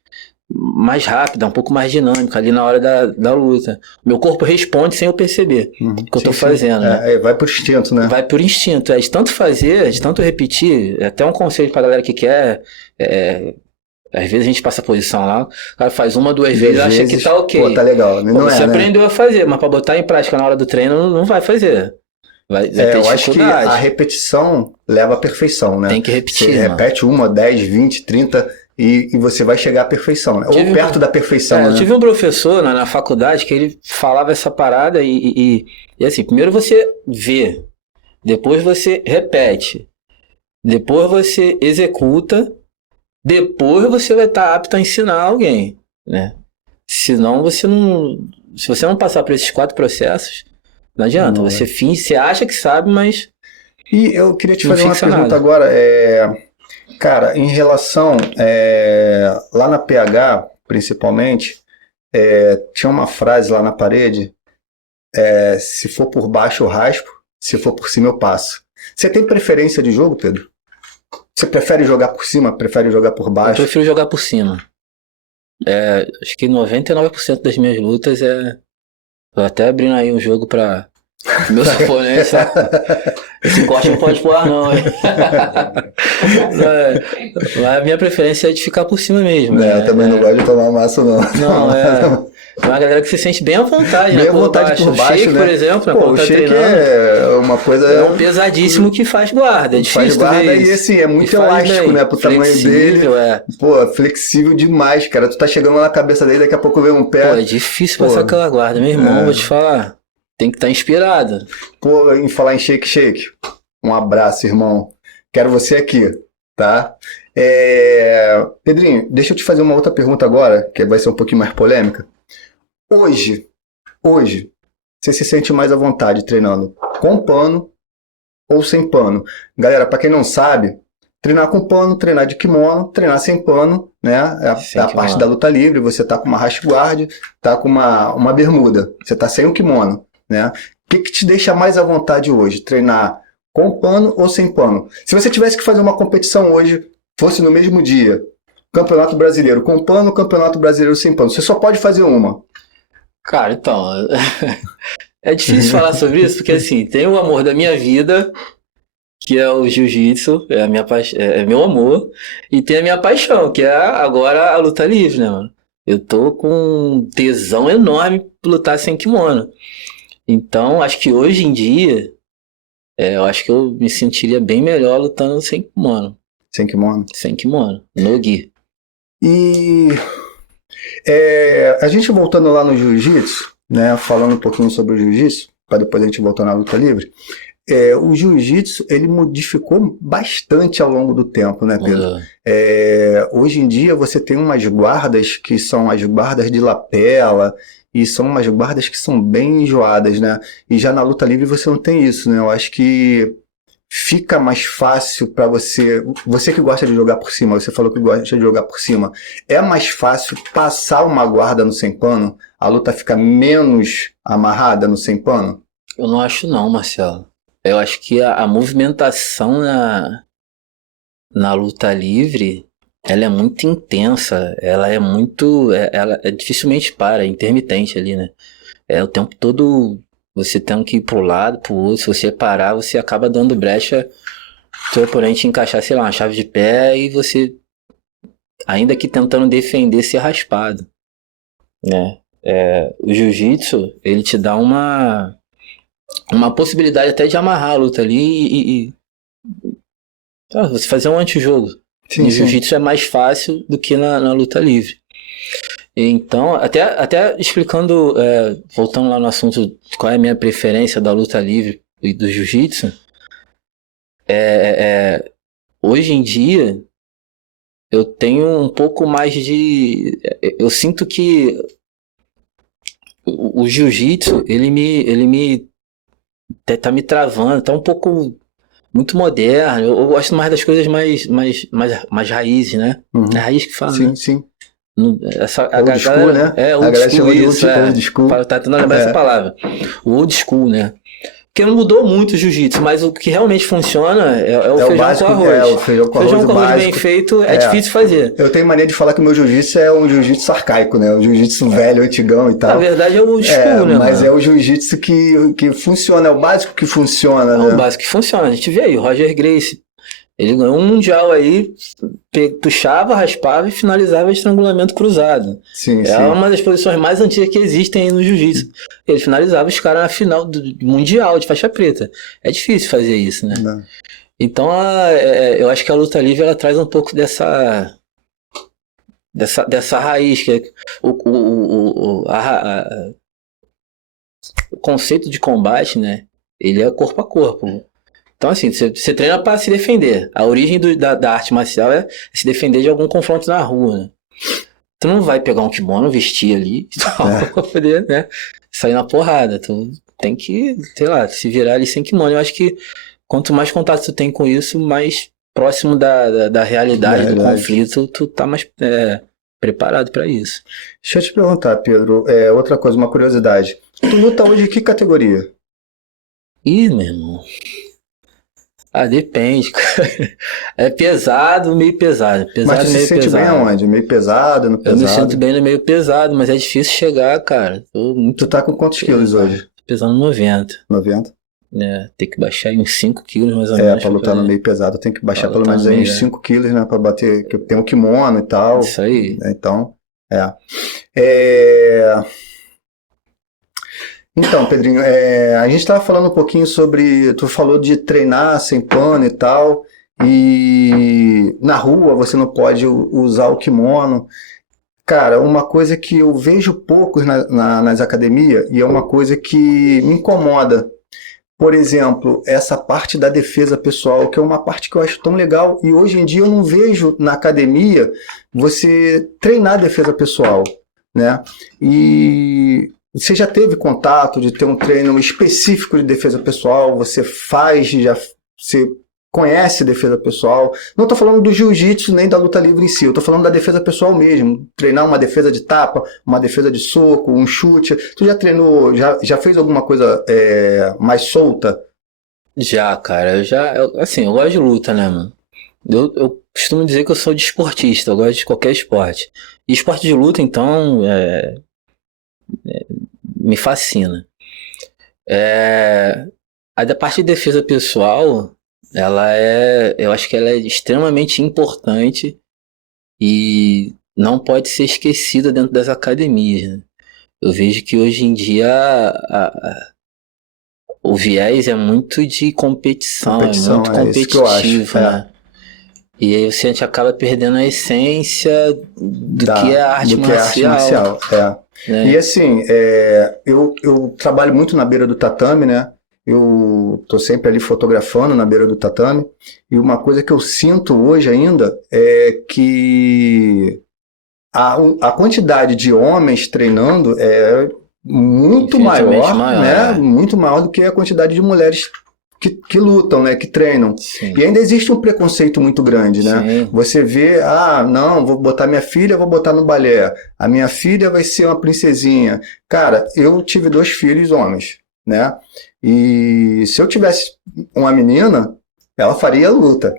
rápida, um pouco mais dinâmica ali na hora da luta. Meu corpo responde sem eu perceber o que eu tô fazendo. Né? Vai por instinto, né? Vai por instinto. De tanto fazer, de tanto repetir, até um conselho pra galera que quer... às vezes a gente passa a posição lá, o cara faz uma, duas vezes, acha que tá ok. Pô, tá legal. Não você aprendeu a fazer, mas pra botar em prática na hora do treino não vai fazer. Vai ter eu acho que a repetição leva à perfeição, né? Tem que repetir. Você repete 1, 10, 20, 30 e você vai chegar à perfeição, né? Ou perto da perfeição, né? Eu tive um professor na faculdade que ele falava essa parada e assim, primeiro você vê, depois você repete, depois você executa, depois você vai estar apto a ensinar alguém. né? Senão você não... Se você não passar por esses 4 processos, não adianta. Não, Você acha que sabe, mas E eu queria te não fazer uma fixa pergunta nada. agora. Cara, em relação lá na PH, principalmente, tinha uma frase lá na parede: se for por baixo eu raspo, se for por cima eu passo. Você tem preferência de jogo, Pedro? Você prefere jogar por cima, prefere jogar por Eu baixo? prefiro jogar por cima. Acho que 99% das minhas lutas é... Tô até abrindo aí um jogo pra meus oponentes. Esse corte não pode pôr não, hein? Mas a minha preferência é de ficar por cima mesmo, né? Eu também não gosto de tomar massa, não. Não, é uma galera que se sente bem à vontade, Bem né? à vontade por O baixo, shake, né? por exemplo, Pô, quando o tá shake treinando, é uma coisa... é um pesadíssimo que faz guarda. É faz difícil guarda ver e isso. assim, é muito E faz elástico, bem. né? Pro tamanho dele. Flexível, Pô, flexível demais, cara. Tu tá chegando lá na cabeça dele, daqui a pouco vem um pé. Pô, é difícil Pô, passar aquela guarda. Meu irmão, vou te falar. Tem que estar inspirado. Pô, em falar em shake, um abraço, irmão. Quero você aqui, tá? Pedrinho, deixa eu te fazer uma outra pergunta agora, que vai ser um pouquinho mais polêmica. Hoje, você se sente mais à vontade treinando com pano ou sem pano? Galera, pra quem não sabe, treinar com pano, treinar de kimono, treinar sem pano, né? É a parte da luta livre, você tá com uma rash guard, tá com uma bermuda, você tá sem o kimono, né? O que te deixa mais à vontade hoje? Treinar com pano ou sem pano? Se você tivesse que fazer uma competição hoje, fosse no mesmo dia, Campeonato Brasileiro com pano, Campeonato Brasileiro sem pano, você só pode fazer uma. Cara, então... É difícil falar sobre isso, porque assim, tem o amor da minha vida, que é o jiu-jitsu, é meu amor, e tem a minha paixão, que é agora a luta livre, né, mano? Eu tô com um tesão enorme por lutar sem kimono. Então, acho que hoje em dia, eu acho que eu me sentiria bem melhor lutando sem kimono. Sem kimono? Sem kimono, no gi. E a gente voltando lá no jiu-jitsu, né, falando um pouquinho sobre o jiu-jitsu, para depois a gente voltar na luta livre, o jiu-jitsu, ele modificou bastante ao longo do tempo, né, Pedro? Hoje em dia você tem umas guardas que são as guardas de lapela, e são umas guardas que são bem enjoadas, né? E já na luta livre você não tem isso, né? Eu acho que fica mais fácil para você que gosta de jogar por cima, você falou que gosta de jogar por cima, é mais fácil passar uma guarda no sem pano? A luta fica menos amarrada no sem pano? Eu não acho não, Marcelo. Eu acho que a movimentação na luta livre, ela é muito intensa, ela é muito, ela dificilmente para, é intermitente ali, né? O tempo todo você tem que ir pro lado, pro outro, se você parar, você acaba dando brecha pro seu oponente encaixar, sei lá, uma chave de pé e você, ainda que tentando defender, ser raspado, né? O jiu-jitsu, ele te dá uma possibilidade até de amarrar a luta ali e você fazer um antijogo. No jiu-jitsu é mais fácil do que na luta livre. Então, até explicando, voltando lá no assunto, qual é a minha preferência da luta livre e do jiu-jitsu, hoje em dia, eu tenho um pouco mais de... Eu sinto que o jiu-jitsu, ele tá me travando, tá um pouco muito moderno. Eu gosto mais das coisas mais raízes, né? Uhum. É raiz que fala, sim, né? Sim. Old school, né? Old school, isso. Old school. Tá tentando lembrar essa palavra. O old school, né? Porque não mudou muito o jiu-jitsu, mas o que realmente funciona é o feijão básico, com arroz. O feijão com arroz bem feito é difícil fazer. Eu tenho mania de falar que o meu jiu-jitsu é um jiu-jitsu arcaico, né? Um jiu-jitsu velho, antigão e tal. Na verdade é o old school, né? Mas é o jiu-jitsu que funciona, é o básico que funciona, né? É o básico que funciona. A gente vê aí, o Roger Gracie. Ele ganhou um mundial aí, puxava, raspava e finalizava estrangulamento cruzado. Sim. Uma das posições mais antigas que existem aí no jiu-jitsu. Ele finalizava os caras na final do mundial de faixa preta. É difícil fazer isso, né? Não. Então, eu acho que a luta livre ela traz um pouco dessa raiz, que é o conceito de combate, né? Ele é corpo a corpo. Então, assim, você treina para se defender. A origem da arte marcial é se defender de algum confronto na rua, né? tu não vai pegar um kimono, vestir ali e tal, pra poder, né, sair na porrada. Tu tem que, sei lá, se virar ali sem kimono. Eu acho que quanto mais contato tu tem com isso, mais próximo da realidade do conflito, tu tá mais preparado pra isso. Deixa eu te perguntar, Pedro, outra coisa, uma curiosidade. Tu luta hoje em que categoria? Ih, meu irmão. Depende, cara. É pesado, meio pesado. Mas tu se meio sente pesado. bem aonde? Meio pesado, no pesado? Eu me sinto bem no meio pesado, mas é difícil chegar, cara. Tu tá com quantos quilos hoje? Tô pesando 90. 90? Tem que baixar aí uns 5 quilos mais ou menos. Pra lutar no meio pesado tem que baixar pelo menos aí uns 5 quilos, né? Pra bater, que tem um kimono e tal. Isso aí. Então, Então, Pedrinho, a gente estava falando um pouquinho sobre. Tu falou de treinar sem pano e tal, e na rua você não pode usar o kimono. Cara, uma coisa que eu vejo poucos nas academias, e é uma coisa que me incomoda. Por exemplo, essa parte da defesa pessoal, que é uma parte que eu acho tão legal, e hoje em dia eu não vejo na academia você treinar defesa pessoal, né? E você já teve contato de ter um treino específico de defesa pessoal? Você você conhece defesa pessoal? Não estou falando do jiu-jitsu nem da luta livre em si, eu estou falando da defesa pessoal mesmo. Treinar uma defesa de tapa, uma defesa de soco, um chute. Tu já treinou, já fez alguma coisa mais solta? Já, cara. Eu gosto de luta, né, mano? Eu costumo dizer que eu sou desportista, eu gosto de qualquer esporte. E esporte de luta, então, me fascina. A da parte de defesa pessoal, eu acho que ela é extremamente importante e não pode ser esquecida dentro das academias, né? Eu vejo que hoje em dia o viés é muito de competição, é muito competitivo, né? E aí a gente acaba perdendo a essência do que é a arte marcial. E assim, eu trabalho muito na beira do tatame, né? Eu tô sempre ali fotografando na beira do tatame, e uma coisa que eu sinto hoje ainda é que a quantidade de homens treinando é muito maior, né? Muito maior do que a quantidade de mulheres que lutam, né? Que treinam. Sim. E ainda existe um preconceito muito grande, né? Sim. Você vê, não, vou botar minha filha, vou botar no balé. A minha filha vai ser uma princesinha. Cara, eu tive 2 filhos homens, né? E se eu tivesse uma menina, ela faria luta.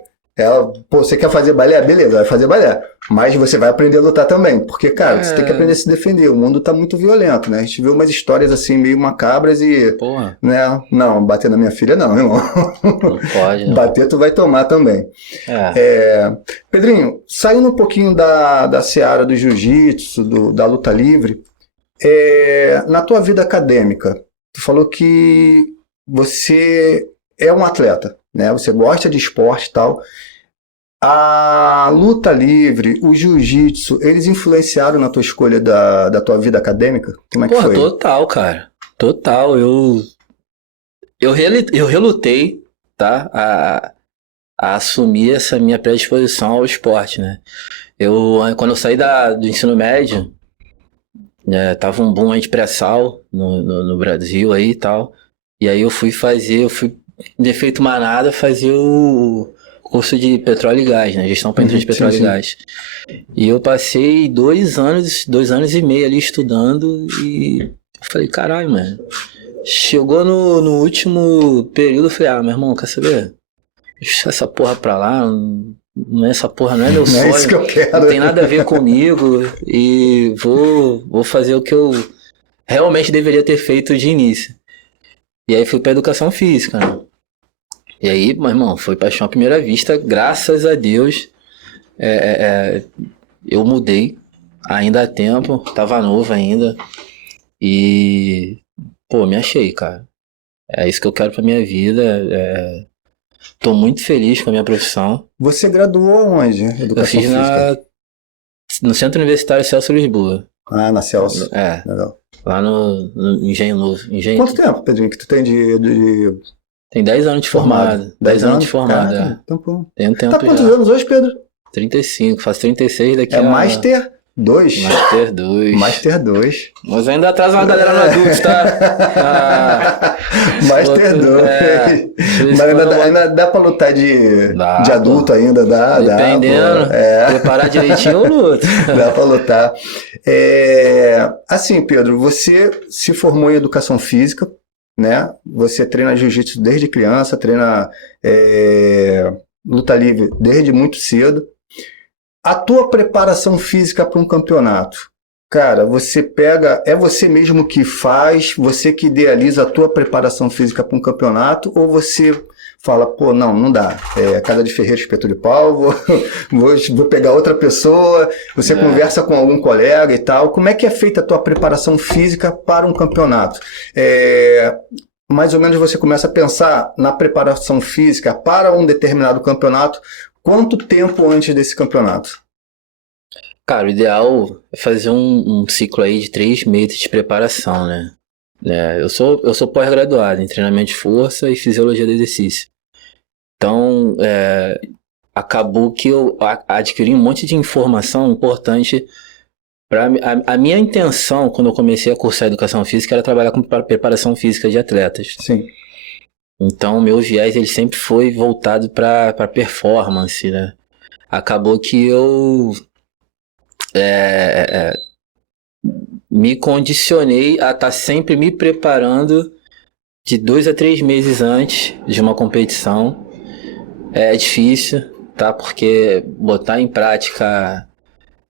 Você quer fazer balé? Beleza, vai fazer balé. Mas você vai aprender a lutar também. Porque, cara, você tem que aprender a se defender. O mundo tá muito violento, né? A gente vê umas histórias assim, meio macabras e... Porra. Né? Não, bater na minha filha não, irmão. Não pode, não. Bater tu vai tomar também. Pedrinho, saindo um pouquinho da seara do jiu-jitsu, da luta livre, na tua vida acadêmica, tu falou que você é um atleta, né? Você gosta de esporte e tal. A luta livre, o jiu-jitsu, eles influenciaram na tua escolha da tua vida acadêmica? Como é que foi? Total, cara. Total. Eu relutei, tá? A assumir essa minha predisposição ao esporte, né? Quando eu saí do ensino médio, tava um boom aí de pré-sal no Brasil aí e tal. E aí eu fui de efeito manada, fazer o curso de petróleo e gás, né? Gestão para indústria de petróleo e gás. E eu passei 2 anos e meio ali estudando e eu falei, caralho, mano. Chegou no último período, eu falei, meu irmão, quer saber? Deixa essa porra pra lá, essa porra não é meu sonho. Não é isso que eu quero. Não tem nada a ver comigo e vou fazer o que eu realmente deveria ter feito de início. E aí fui pra educação física, né? E aí, meu irmão, foi paixão à primeira vista, graças a Deus. Eu mudei, ainda há tempo, tava novo ainda. E, me achei, cara. É isso que eu quero pra minha vida. Tô muito feliz com a minha profissão. Você graduou onde? Educação física? No Centro Universitário Celso Lisboa. Na Celso. Legal. Lá no Engenho Novo. Quanto tempo, Pedrinho, que tu tem de... Tem 10 anos de formado. 10 anos de formado, Cara, tempo. Tem um tempo Tá quantos já. anos hoje, Pedro? 35, faço 36 daqui Master 2? Master 2. Master 2. Mas ainda atrasa uma galera no adulto, tá? Master 2. Mas ainda dá pra lutar de adulto ainda, dá. Dependendo, preparar direitinho eu luto. Dá pra lutar. Assim, Pedro, você se formou em educação física, né? Você treina jiu-jitsu desde criança, treina luta livre desde muito cedo. A tua preparação física para um campeonato, cara, você pega, é você mesmo que faz, você que idealiza a tua preparação física para um campeonato, ou você fala, pô, não dá, casa de ferreiro, espeto de pau, vou pegar outra pessoa, você conversa com algum colega e tal, como é que é feita a tua preparação física para um campeonato? Mais ou menos você começa a pensar na preparação física para um determinado campeonato. Quanto tempo antes desse campeonato? Cara, o ideal é fazer um ciclo aí de 3 meses de preparação, né? Eu sou pós-graduado em treinamento de força e fisiologia do exercício. Então, acabou que eu adquiri um monte de informação importante. A minha intenção, quando eu comecei a cursar educação física, era trabalhar com preparação física de atletas. Sim. Então, meu viés ele sempre foi voltado para performance, né? Acabou que eu me condicionei a estar sempre me preparando de 2 a 3 meses antes de uma competição. É difícil, tá? Porque botar em prática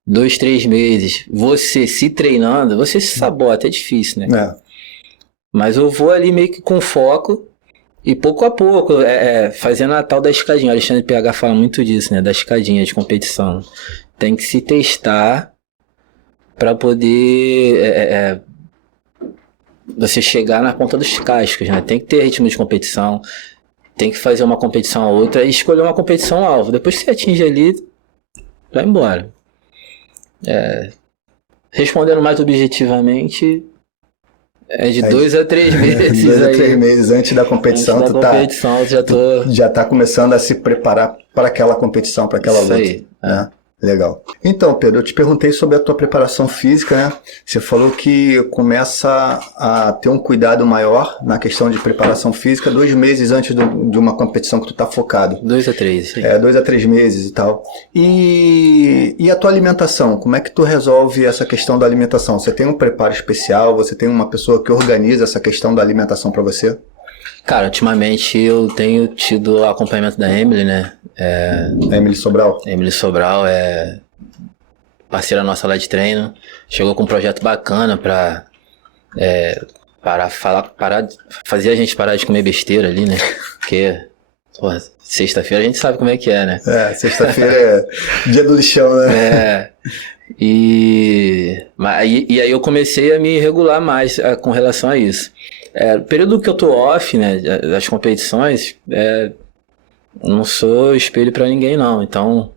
2, 3 meses, você se treinando, você se sabota, é difícil, né? Mas eu vou ali meio que com foco. E pouco a pouco, fazendo a tal da escadinha. O Alexandre PH fala muito disso, né? Da escadinha de competição. Tem que se testar para poder você chegar na ponta dos cascos, né? Tem que ter ritmo de competição, tem que fazer uma competição a outra e escolher uma competição alvo. Depois que você atinge ali, vai embora. Respondendo mais objetivamente... de 2 a 3 meses. 2 a 3 meses antes da competição, já tá começando a se preparar para aquela competição, para aquela luta. Aí, né? Legal. Então, Pedro, eu te perguntei sobre a tua preparação física, né? Você falou que começa a ter um cuidado maior na questão de preparação física 2 meses antes de uma competição que tu tá focado. 2 a 3. Sim. 2 a 3 meses e tal. E a tua alimentação? Como é que tu resolve essa questão da alimentação? Você tem um preparo especial? Você tem uma pessoa que organiza essa questão da alimentação para você? Cara, ultimamente eu tenho tido acompanhamento da Emily, né? Emily Sobral? Emily Sobral é parceira nossa lá de treino. Chegou com um projeto bacana pra fazer a gente parar de comer besteira ali, né? Porque, porra, sexta-feira a gente sabe como é que é, né? Sexta-feira é dia do lixão, né? E aí eu comecei a me regular mais com relação a isso. O período que eu tô off, né, das competições, não sou espelho pra ninguém, não. Então,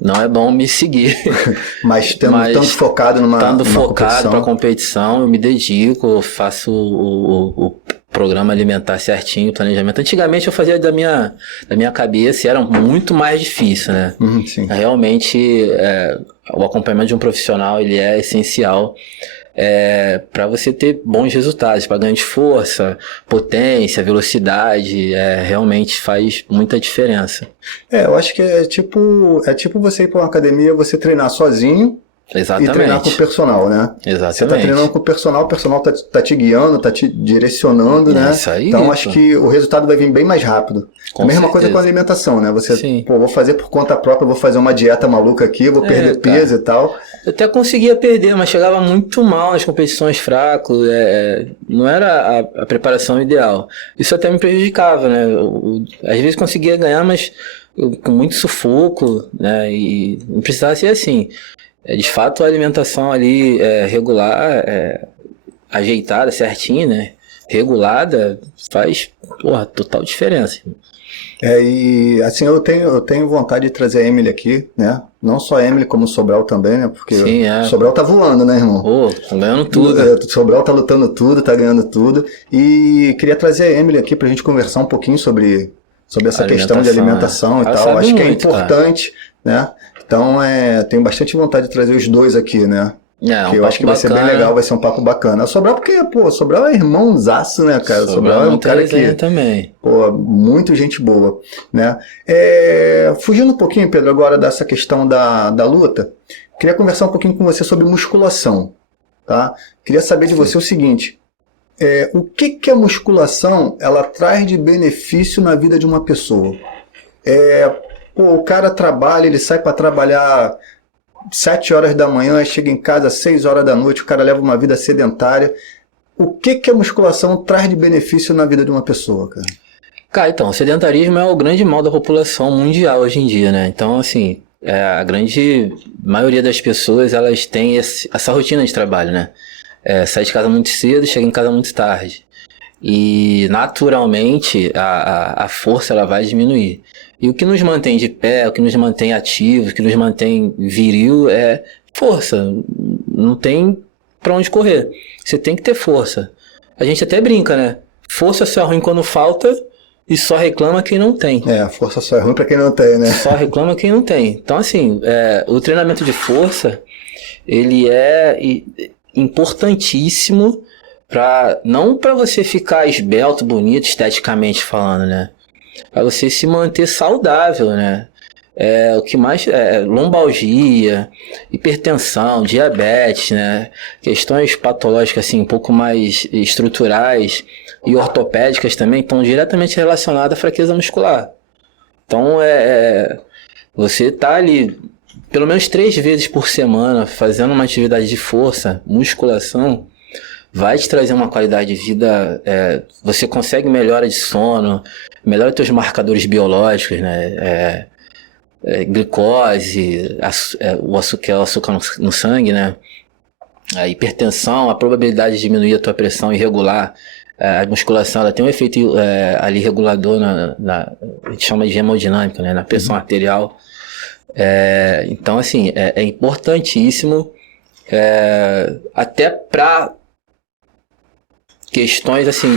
não é bom me seguir. Mas estando focado numa focado pra competição, eu me dedico, eu faço o programa alimentar certinho, planejamento. Antigamente eu fazia da minha cabeça e era muito mais difícil, né? Sim. Realmente, o acompanhamento de um profissional, ele é essencial. Para você ter bons resultados, para ganhar de força, potência, velocidade, realmente faz muita diferença. Eu acho que é tipo você ir para uma academia, você treinar sozinho. Exatamente. E treinar com o personal, né? Exatamente. Você tá treinando com o personal tá te guiando, tá te direcionando, né? Isso aí, então acho que o resultado vai vir bem mais rápido. A mesma coisa com a alimentação, né? Você, vou fazer por conta própria, vou fazer uma dieta maluca aqui, vou perder peso e tal. Eu até conseguia perder, mas chegava muito mal nas competições, fraco, não era a preparação ideal. Isso até me prejudicava, né? Às vezes conseguia ganhar, mas com muito sufoco, né? E não precisava ser assim. De fato, a alimentação ali regular, ajeitada, certinha, né? Regulada, faz, total diferença. E assim, eu tenho vontade de trazer a Emily aqui, né? Não só a Emily, como o Sobral também, né? Porque o Sobral tá voando, né, irmão? Tá ganhando tudo. O Sobral tá lutando tudo, tá ganhando tudo. E queria trazer a Emily aqui pra gente conversar um pouquinho sobre essa questão de alimentação e tal. Acho que é importante, né? Então, tenho bastante vontade de trazer os dois aqui, né? Que eu acho que vai ser bem legal, vai ser um papo bacana. Sobral porque, pô, Sobral é irmãozaço, né, cara? Sobral é um cara que, também. pô, muito gente boa, né? Fugindo um pouquinho, Pedro, agora dessa questão da luta, queria conversar um pouquinho com você sobre musculação, tá? Queria saber de você o seguinte, o que a musculação, ela traz de benefício na vida de uma pessoa? O cara trabalha, ele sai para trabalhar 7 horas da manhã, chega em casa às 6 horas da noite, o cara leva uma vida sedentária. O que a musculação traz de benefício na vida de uma pessoa, cara? Cara, então, o sedentarismo é o grande mal da população mundial hoje em dia, né? Então, assim, a grande maioria das pessoas, elas têm essa rotina de trabalho, né? Sai de casa muito cedo, chega em casa muito tarde. E, naturalmente, a força, ela vai diminuir. E o que nos mantém de pé, o que nos mantém ativos, o que nos mantém viril é força. Não tem pra onde correr. Você tem que ter força. A gente até brinca, né? Força só é ruim quando falta e só reclama quem não tem. Força só é ruim pra quem não tem, né? Só reclama quem não tem. Então, assim, o treinamento de força, ele é importantíssimo não para você ficar esbelto, bonito, esteticamente falando, né? Para você se manter saudável, né? O que mais lombalgia, hipertensão, diabetes, né? Questões patológicas assim um pouco mais estruturais e ortopédicas também estão diretamente relacionadas à fraqueza muscular. Então você tá ali pelo menos 3 vezes por semana fazendo uma atividade de força, musculação, vai te trazer uma qualidade de vida, você consegue melhora de sono, melhora teus marcadores biológicos, né? Glicose, o açúcar no sangue, né? A hipertensão, a probabilidade de diminuir a tua pressão irregular. A musculação, ela tem um efeito ali regulador a gente chama de hemodinâmica, né? Na pressão arterial. Então, assim, é importantíssimo até para questões assim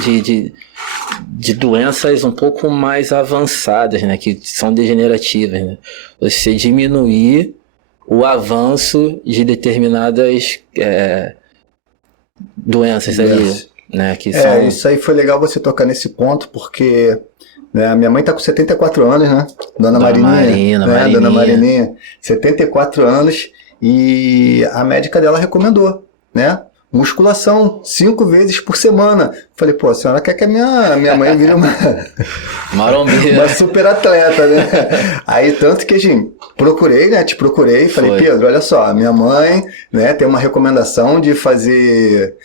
de doenças um pouco mais avançadas, né, que são degenerativas, né? Você diminuir o avanço de determinadas doenças ali, né, que são... Isso aí foi legal você tocar nesse ponto, porque, né, a minha mãe tá com 74 anos, né? Dona Marininha, Dona Marininha, 74 anos, e a médica dela recomendou, né? Musculação 5 vezes por semana. Falei, pô, a senhora quer que a minha mãe vire uma super atleta, né? Aí, tanto que, gente, procurei, né? Te procurei, falei, Pedro, olha só, a minha mãe, né, tem uma recomendação de fazer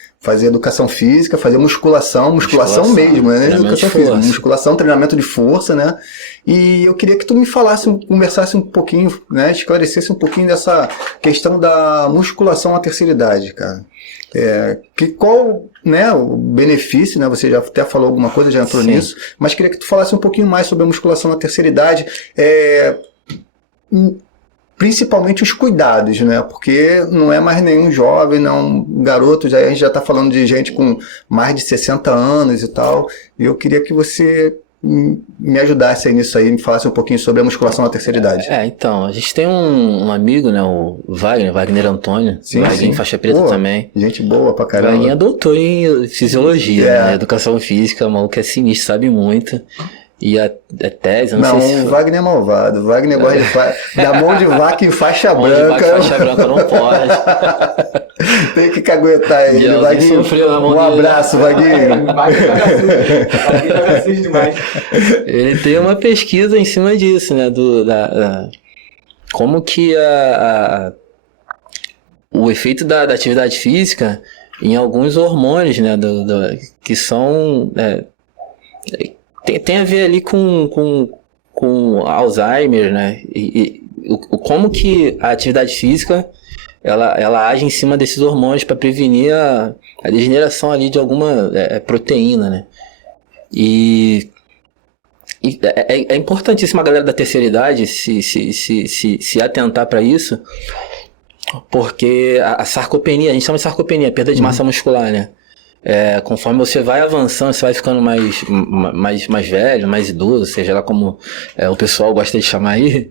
educação física, fazer musculação mesmo, né? Educação física, musculação, treinamento de força, né? E eu queria que tu me conversasse um pouquinho, né? Esclarecesse um pouquinho dessa questão da musculação à terceira idade, cara. Qual, né, o benefício, né? Você já até falou alguma coisa, já entrou nisso, mas queria que tu falasse um pouquinho mais sobre a musculação na terceira idade, principalmente os cuidados, né? Porque não é mais nenhum jovem, não garoto, a gente já está falando de gente com mais de 60 anos e tal, e eu queria que você me ajudasse aí nisso aí, me falasse um pouquinho sobre a musculação na terceira idade. Então, a gente tem um amigo, né, o Wagner Antônio, Wagner faixa preta também. Gente boa pra caramba. Wagner é doutor em fisiologia, né, educação física, o maluco é sinistro, sabe muito. E a tese, não sei se... o Wagner é malvado. O Wagner gosta de dar mão de vaca em faixa branca. Mão de vaca em faixa branca não pode. Tem que caguetar ele. Um abraço, Wagner. Ele tem uma pesquisa em cima disso, né? Como que o efeito da atividade física em alguns hormônios, né? Que são... Tem a ver ali com Alzheimer, né? E como que a atividade física ela age em cima desses hormônios para prevenir a degeneração ali de alguma proteína, né? E é importantíssimo a galera da terceira idade se atentar para isso, porque a sarcopenia, a gente chama de sarcopenia, perda de massa muscular, né? conforme você vai avançando, você vai ficando mais velho, mais idoso, seja lá como o pessoal gosta de chamar aí,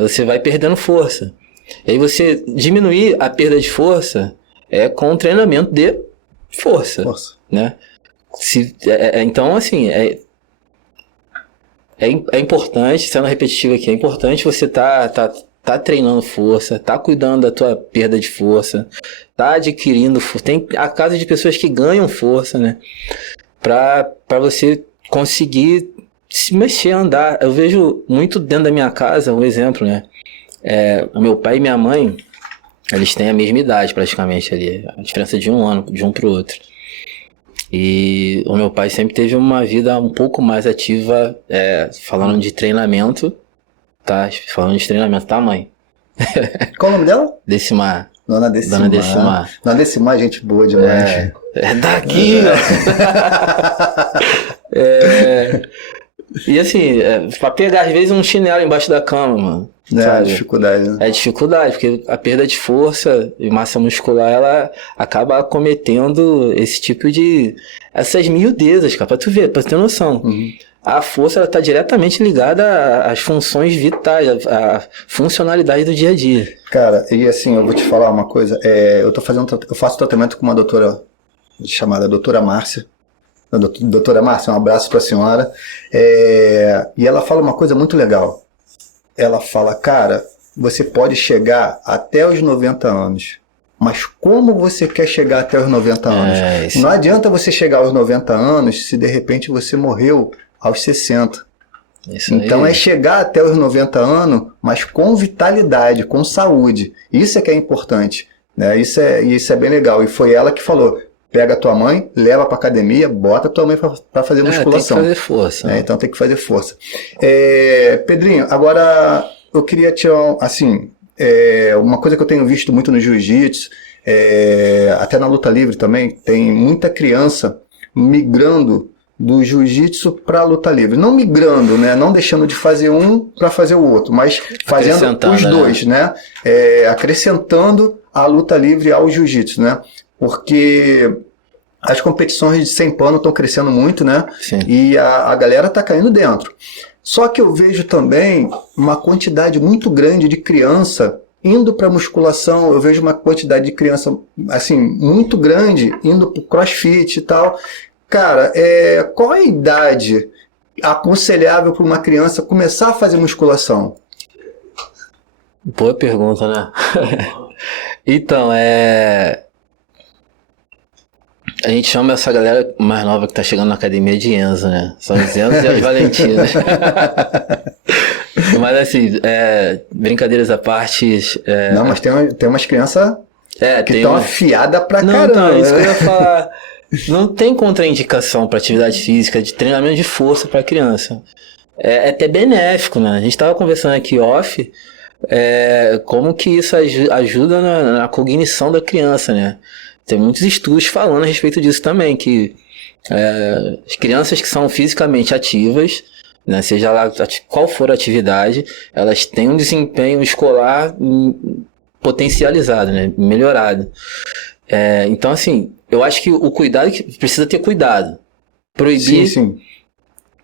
você vai perdendo força. E aí você diminuir a perda de força com um treinamento de força. Né? Então, assim, é importante, sendo repetitivo aqui, é importante você tá treinando força, tá cuidando da tua perda de força, tá adquirindo força. Tem a casa de pessoas que ganham força, né? Pra você conseguir se mexer, andar. Eu vejo muito dentro da minha casa, um exemplo, né? O meu pai e minha mãe, eles têm a mesma idade praticamente ali, a diferença de 1 ano, de um pro outro. E o meu pai sempre teve uma vida um pouco mais ativa, falando de treinamento, tá? Falando de treinamento, tá, mãe? Qual o nome dela? Decimar. Dona Decimar. Dona Decimar, gente boa demais. Daqui, ó. E assim, pra pegar às vezes um chinelo embaixo da cama, mano. Dificuldade, né? É dificuldade, porque a perda de força e massa muscular, ela acaba acometendo esse tipo essas miudezas, cara, pra tu ver, pra tu ter noção. Uhum. A força, ela tá diretamente ligada às funções vitais, à funcionalidade do dia a dia. Cara, e assim, eu vou te falar uma coisa, eu faço tratamento com uma doutora chamada doutora Márcia. Doutora Márcia, um abraço pra senhora. E ela fala uma coisa muito legal. Ela fala, cara, você pode chegar até os 90 anos, mas como você quer chegar até os 90 anos? Não adianta você chegar aos 90 anos se de repente você morreu aos 60. Então é chegar até os 90 anos, mas com vitalidade, com saúde. Isso é que é importante, né? Isso é bem legal. E foi ela que falou, pega a tua mãe, leva pra academia, bota a tua mãe pra fazer musculação. Tem que fazer força. Né? Então tem que fazer força. Pedrinho, agora eu queria tirar, assim, uma coisa que eu tenho visto muito no jiu-jitsu, até na luta livre também, tem muita criança migrando do jiu-jitsu para a luta livre. Não migrando, né? Não deixando de fazer um para fazer o outro, mas fazendo os dois, né? Acrescentando a luta livre ao jiu-jitsu, né? Porque as competições de 100 pano estão crescendo muito, né? Sim. E a galera tá caindo dentro. Só que eu vejo também uma quantidade muito grande de criança indo para musculação. Eu vejo uma quantidade de criança assim muito grande indo para CrossFit e tal. Cara, qual é a idade aconselhável para uma criança começar a fazer musculação? Boa pergunta, né? Então, a gente chama essa galera mais nova que tá chegando na academia de Enzo, né? São os Enzo e as Valentinas. Mas assim, brincadeiras à parte... Não, mas tem umas crianças que estão afiadas pra caramba. Não, é isso que eu ia falar. Não tem contraindicação para atividade física, de treinamento de força para criança. É até benéfico, né? A gente estava conversando aqui off, como que isso ajuda na cognição da criança, né? Tem muitos estudos falando a respeito disso também, que as crianças que são fisicamente ativas, né, seja lá qual for a atividade, elas têm um desempenho escolar potencializado, né, melhorado. Então, assim, eu acho que o cuidado, que precisa ter cuidado. Proibir sim.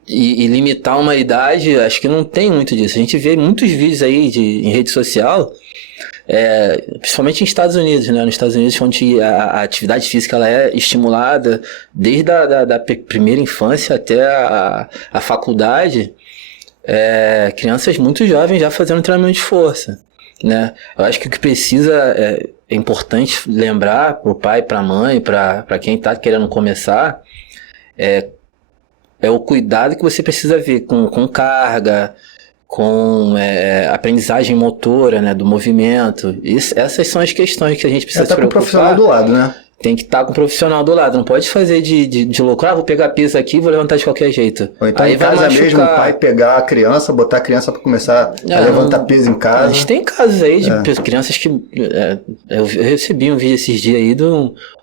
E limitar uma idade, acho que não tem muito disso. A gente vê muitos vídeos aí em rede social, principalmente em Estados Unidos, né? Nos Estados Unidos, onde a atividade física ela é estimulada desde da primeira infância até a faculdade, crianças muito jovens já fazendo treinamento de força, né? Eu acho que o que precisa é importante lembrar para o pai, para a mãe, para quem está querendo começar, é o cuidado que você precisa ver com carga, com aprendizagem motora, né, do movimento. Essas são as questões que a gente precisa se preocupar. Com o profissional do lado, né? Tem que estar com o profissional do lado. Não pode fazer de loucura, vou pegar peso aqui e vou levantar de qualquer jeito. Ou então aí em casa mesmo, o pai pegar a criança, botar a criança para começar a levantar peso em casa. A gente tem casos aí de crianças que... eu recebi um vídeo esses dias aí de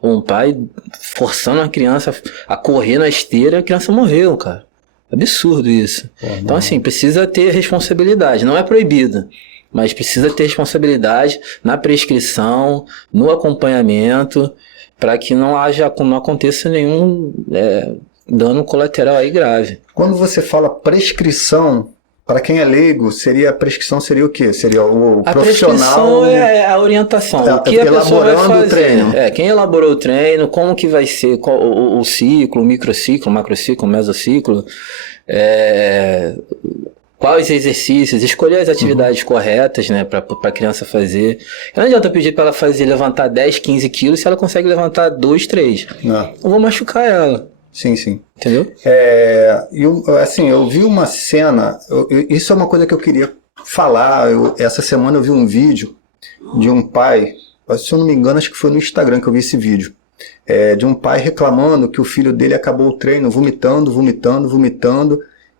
um pai forçando a criança a correr na esteira, a criança morreu, cara. Absurdo isso. Então, assim, precisa ter responsabilidade. Não é proibido, mas precisa ter responsabilidade na prescrição, no acompanhamento, para que não aconteça nenhum dano colateral aí grave. Quando você fala prescrição, para quem é leigo, a prescrição seria o quê? Seria o a profissional... A prescrição é a orientação. O que a pessoa vai fazer. O treino. Quem elaborou o treino, como que vai ser o ciclo, o microciclo, o macrociclo, o mesociclo, quais exercícios, escolher as atividades corretas, né, para a criança fazer. Não adianta pedir para ela levantar 10, 15 quilos se ela consegue levantar 2, 3. Não. Eu vou machucar ela. Sim, sim. Entendeu? Eu vi uma cena, isso é uma coisa que eu queria falar. Essa semana eu vi um vídeo de um pai, se eu não me engano, acho que foi no Instagram que eu vi esse vídeo, de um pai reclamando que o filho dele acabou o treino vomitando,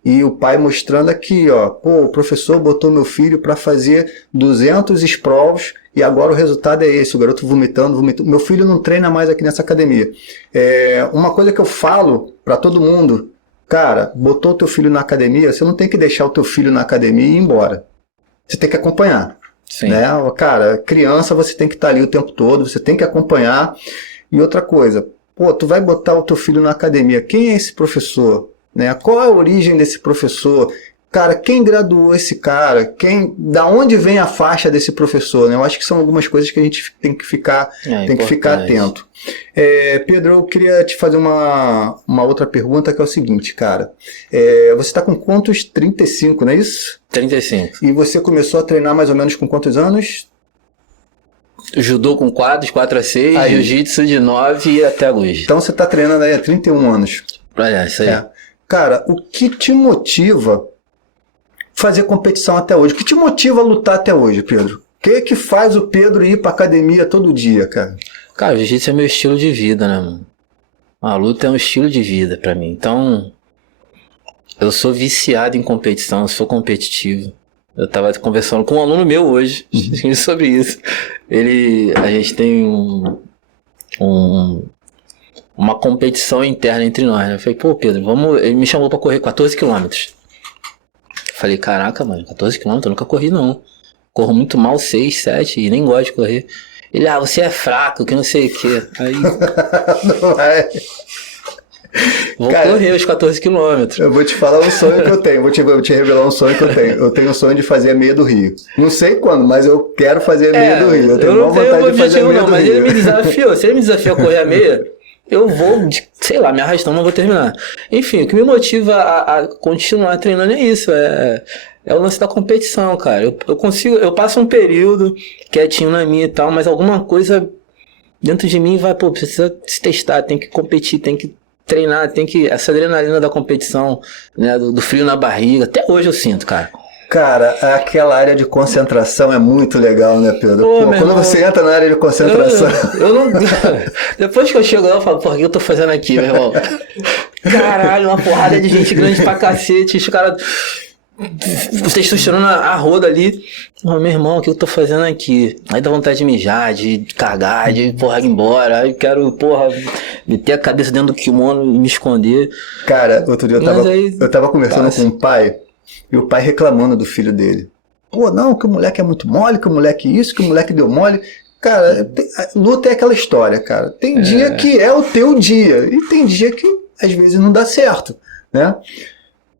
e o pai mostrando aqui, o professor botou meu filho para fazer 200 sprawls e agora o resultado é esse, o garoto vomitando. Meu filho não treina mais aqui nessa academia. Uma coisa que eu falo para todo mundo, cara, botou o teu filho na academia, você não tem que deixar o teu filho na academia e ir embora. Você tem que acompanhar. Sim. Né? Cara, criança você tem que estar ali o tempo todo, você tem que acompanhar. E outra coisa, tu vai botar o teu filho na academia, quem é esse professor? Né? Qual é a origem desse professor? Cara, quem graduou esse cara? Da onde vem a faixa desse professor? Né? Eu acho que são algumas coisas que a gente tem que ficar atento. Pedro, eu queria te fazer uma outra pergunta, que é o seguinte, cara. Você está com quantos? 35, não é isso? 35. E você começou a treinar mais ou menos com quantos anos? Judô com 4 a 6, jiu-jitsu de 9 e até hoje. Então você está treinando aí há 31 anos. Isso aí. Cara, o que te motiva fazer competição até hoje? O que te motiva a lutar até hoje, Pedro? O que faz o Pedro ir pra academia todo dia, cara? Cara, o jiu-jitsu é meu estilo de vida, né, mano? A luta é um estilo de vida pra mim. Então, eu sou viciado em competição, eu sou competitivo. Eu tava conversando com um aluno meu hoje sobre isso. A gente tem uma competição interna entre nós, né? Eu falei, Pedro, ele me chamou pra correr 14 quilômetros. Falei, caraca, mano, 14 quilômetros, eu nunca corri, não. Corro muito mal, 6, 7, e nem gosto de correr. Ele, você é fraco, que não sei o quê. Aí... Não é. Vou correr os 14 quilômetros. Eu vou te falar um sonho que eu tenho, vou te revelar um sonho que eu tenho. Eu tenho o sonho de fazer a meia do Rio. Não sei quando, mas eu quero fazer a meia do Rio. Eu não tenho objetivo não, mas ele me desafiou. Se ele me desafiou a correr a meia, eu vou, sei lá, me arrastando, não vou terminar. Enfim, o que me motiva a continuar treinando é isso, é o lance da competição, cara. Eu passo um período quietinho na minha e tal, mas alguma coisa dentro de mim precisa se testar, tem que competir, tem que treinar, essa adrenalina da competição, né, do frio na barriga, até hoje eu sinto, cara. Cara, aquela área de concentração é muito legal, né, Pedro? Quando você entra na área de concentração... Eu não... Depois que eu chego lá, eu falo, o que eu tô fazendo aqui, meu irmão? Caralho, uma porrada de gente grande pra cacete, os caras... Vocês estão tirando a roda ali. Meu irmão, o que eu tô fazendo aqui? Aí dá vontade de mijar, de cagar, de ir embora. Aí quero, meter a cabeça dentro do kimono e me esconder. Cara, outro dia eu tava conversando com um pai, e o pai reclamando do filho dele. Não, que o moleque é muito mole, que o moleque isso, que o moleque deu mole. Cara, luta é aquela história, cara. Tem dia que é o teu dia, e tem dia que às vezes não dá certo, né?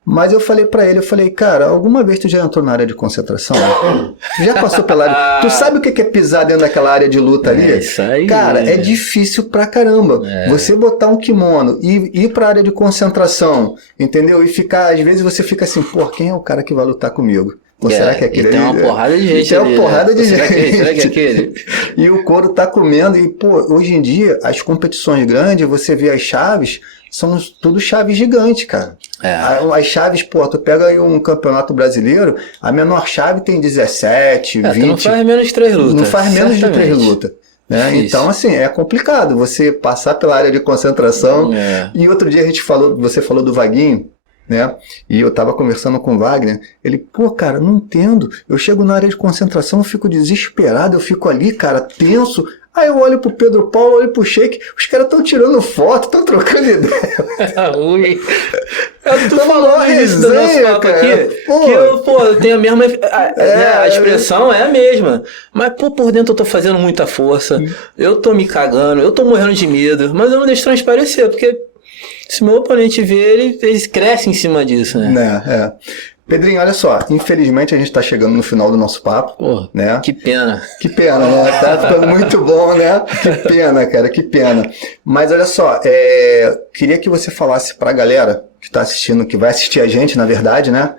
Mas eu falei pra ele, cara, alguma vez tu já entrou na área de concentração? Já passou pela área? Tu sabe o que é pisar dentro daquela área de luta ali? Isso aí. Cara, é difícil pra caramba. Você botar um kimono e ir pra área de concentração, entendeu? E ficar, às vezes você fica assim, quem é o cara que vai lutar comigo? Será que é aquele ali? Tem uma porrada de gente. Tem uma porrada de gente. Será que é aquele? E o couro tá comendo. E, hoje em dia, as competições grandes, você vê as chaves, são tudo chaves gigantes, cara. As chaves, tu pega aí um campeonato brasileiro, a menor chave tem 17, 20. Não faz menos de 3 lutas. Não faz menos de 3 lutas. Né? Então, assim, é complicado você passar pela área de concentração. E outro dia você falou do Vaguinho, né? E eu tava conversando com o Wagner, ele, cara, não entendo, eu chego na área de concentração, eu fico desesperado, eu fico ali, cara, tenso, Aí eu olho pro Pedro Paulo, olho pro Sheik, os caras estão tirando foto, estão trocando ideia. Ui. Tu Tá falou uma no início do nosso resenha, papo cara. aqui Pô. que eu tenho a mesma. A expressão é a mesma. Mas, por dentro eu tô fazendo muita força, eu tô me cagando, eu tô morrendo de medo, mas eu não deixo transparecer, porque se meu oponente vê, ele cresce em cima disso, né? Pedrinho, olha só, infelizmente a gente tá chegando no final do nosso papo, Pô, né? que pena. Que pena, né? Tá ficando muito bom, né? Que pena, cara, que pena. Mas olha só, queria que você falasse pra galera que tá assistindo, que vai assistir a gente, na verdade, né?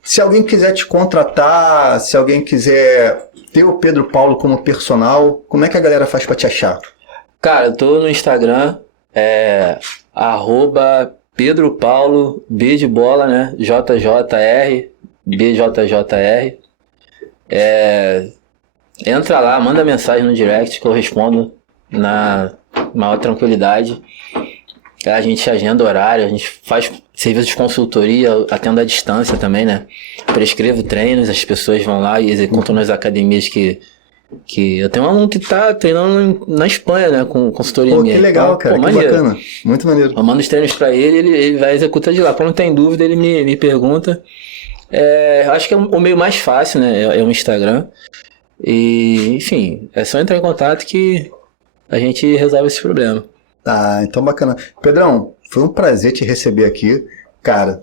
Se alguém quiser te contratar, se alguém quiser ter o Pedro Paulo como personal, como é que a galera faz pra te achar? Cara, eu tô no Instagram, @Pedro Paulo, B de bola, né? JJR, BJJR. Entra lá, manda mensagem no direct que eu respondo na maior tranquilidade. A gente agenda horário, a gente faz serviço de consultoria, atendo à distância também, né? Prescrevo treinos, as pessoas vão lá e executam nas academias que eu tenho um aluno que tá treinando na Espanha, né? Com consultoria minha. Que legal, cara, que maneiro. bacana. Muito maneiro. Eu mando os treinos pra ele vai executar de lá. Quando tem dúvida, ele me pergunta. Acho que é o meio mais fácil, né? É o Instagram. E, enfim, é só entrar em contato que a gente resolve esse problema. Ah, então bacana. Pedrão, foi um prazer te receber aqui. Cara,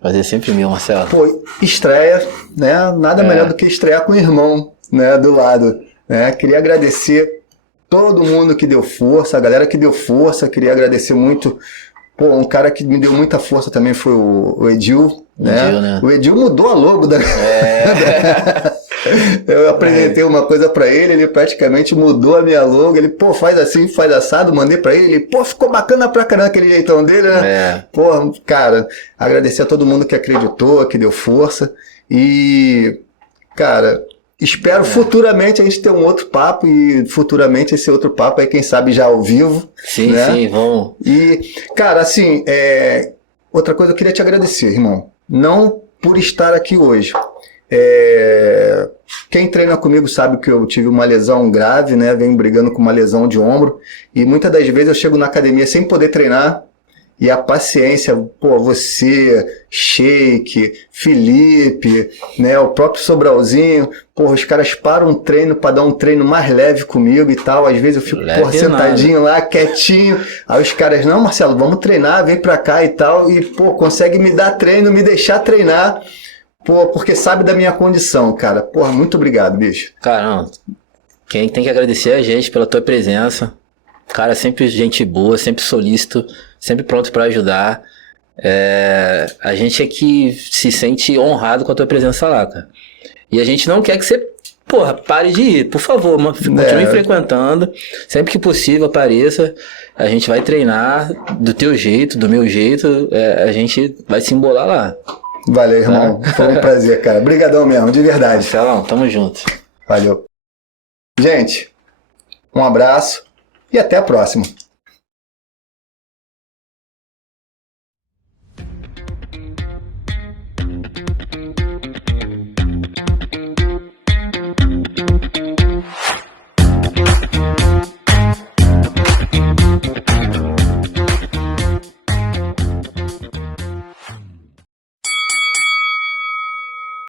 Fazer sempre meu, Marcelo. pô, estreia, né? Nada melhor do que estrear com o irmão, né? Do lado, né? Queria agradecer todo mundo que deu força, a galera que deu força. Queria agradecer muito. Pô, um cara que me deu muita força também foi o Edil, né? O Edil mudou a logo da... Eu apresentei uma coisa pra ele praticamente mudou a minha logo. Ele, pô, faz assim, faz assado, mandei pra ele. Pô, ficou bacana pra caramba aquele jeitão dele, né? Pô, cara, agradecer a todo mundo que acreditou, que deu força. E, cara, espero futuramente a gente ter um outro papo e futuramente esse outro papo aí, quem sabe já ao vivo. Sim, né? sim, vamos. E, cara, assim, outra coisa eu queria te agradecer, irmão. Não por estar aqui hoje. Quem treina comigo sabe que eu tive uma lesão grave, né? Venho brigando com uma lesão de ombro e muitas das vezes eu chego na academia sem poder treinar e a paciência, pô, você, Sheik, Felipe, né? O próprio Sobralzinho, pô, os caras param um treino para dar um treino mais leve comigo e tal. Às vezes eu fico sentadinho lá, quietinho. Aí os caras, não, Marcelo, vamos treinar, vem pra cá e tal. E, pô, consegue me dar treino, me deixar treinar. Pô, porque sabe da minha condição, cara. Porra, muito obrigado, bicho. Cara, não. Quem tem que agradecer é a gente pela tua presença. Cara, sempre gente boa, sempre solícito, sempre pronto pra ajudar. A gente é que se sente honrado com a tua presença lá, cara. E a gente não quer que você, porra, pare de ir. Por favor, continue frequentando. Sempre que possível, apareça. A gente vai treinar do teu jeito, do meu jeito. A gente vai se embolar lá. Valeu, irmão. Foi um prazer, cara. Obrigadão mesmo, de verdade. Marcelão, tamo junto. Valeu. Gente, um abraço e até a próxima.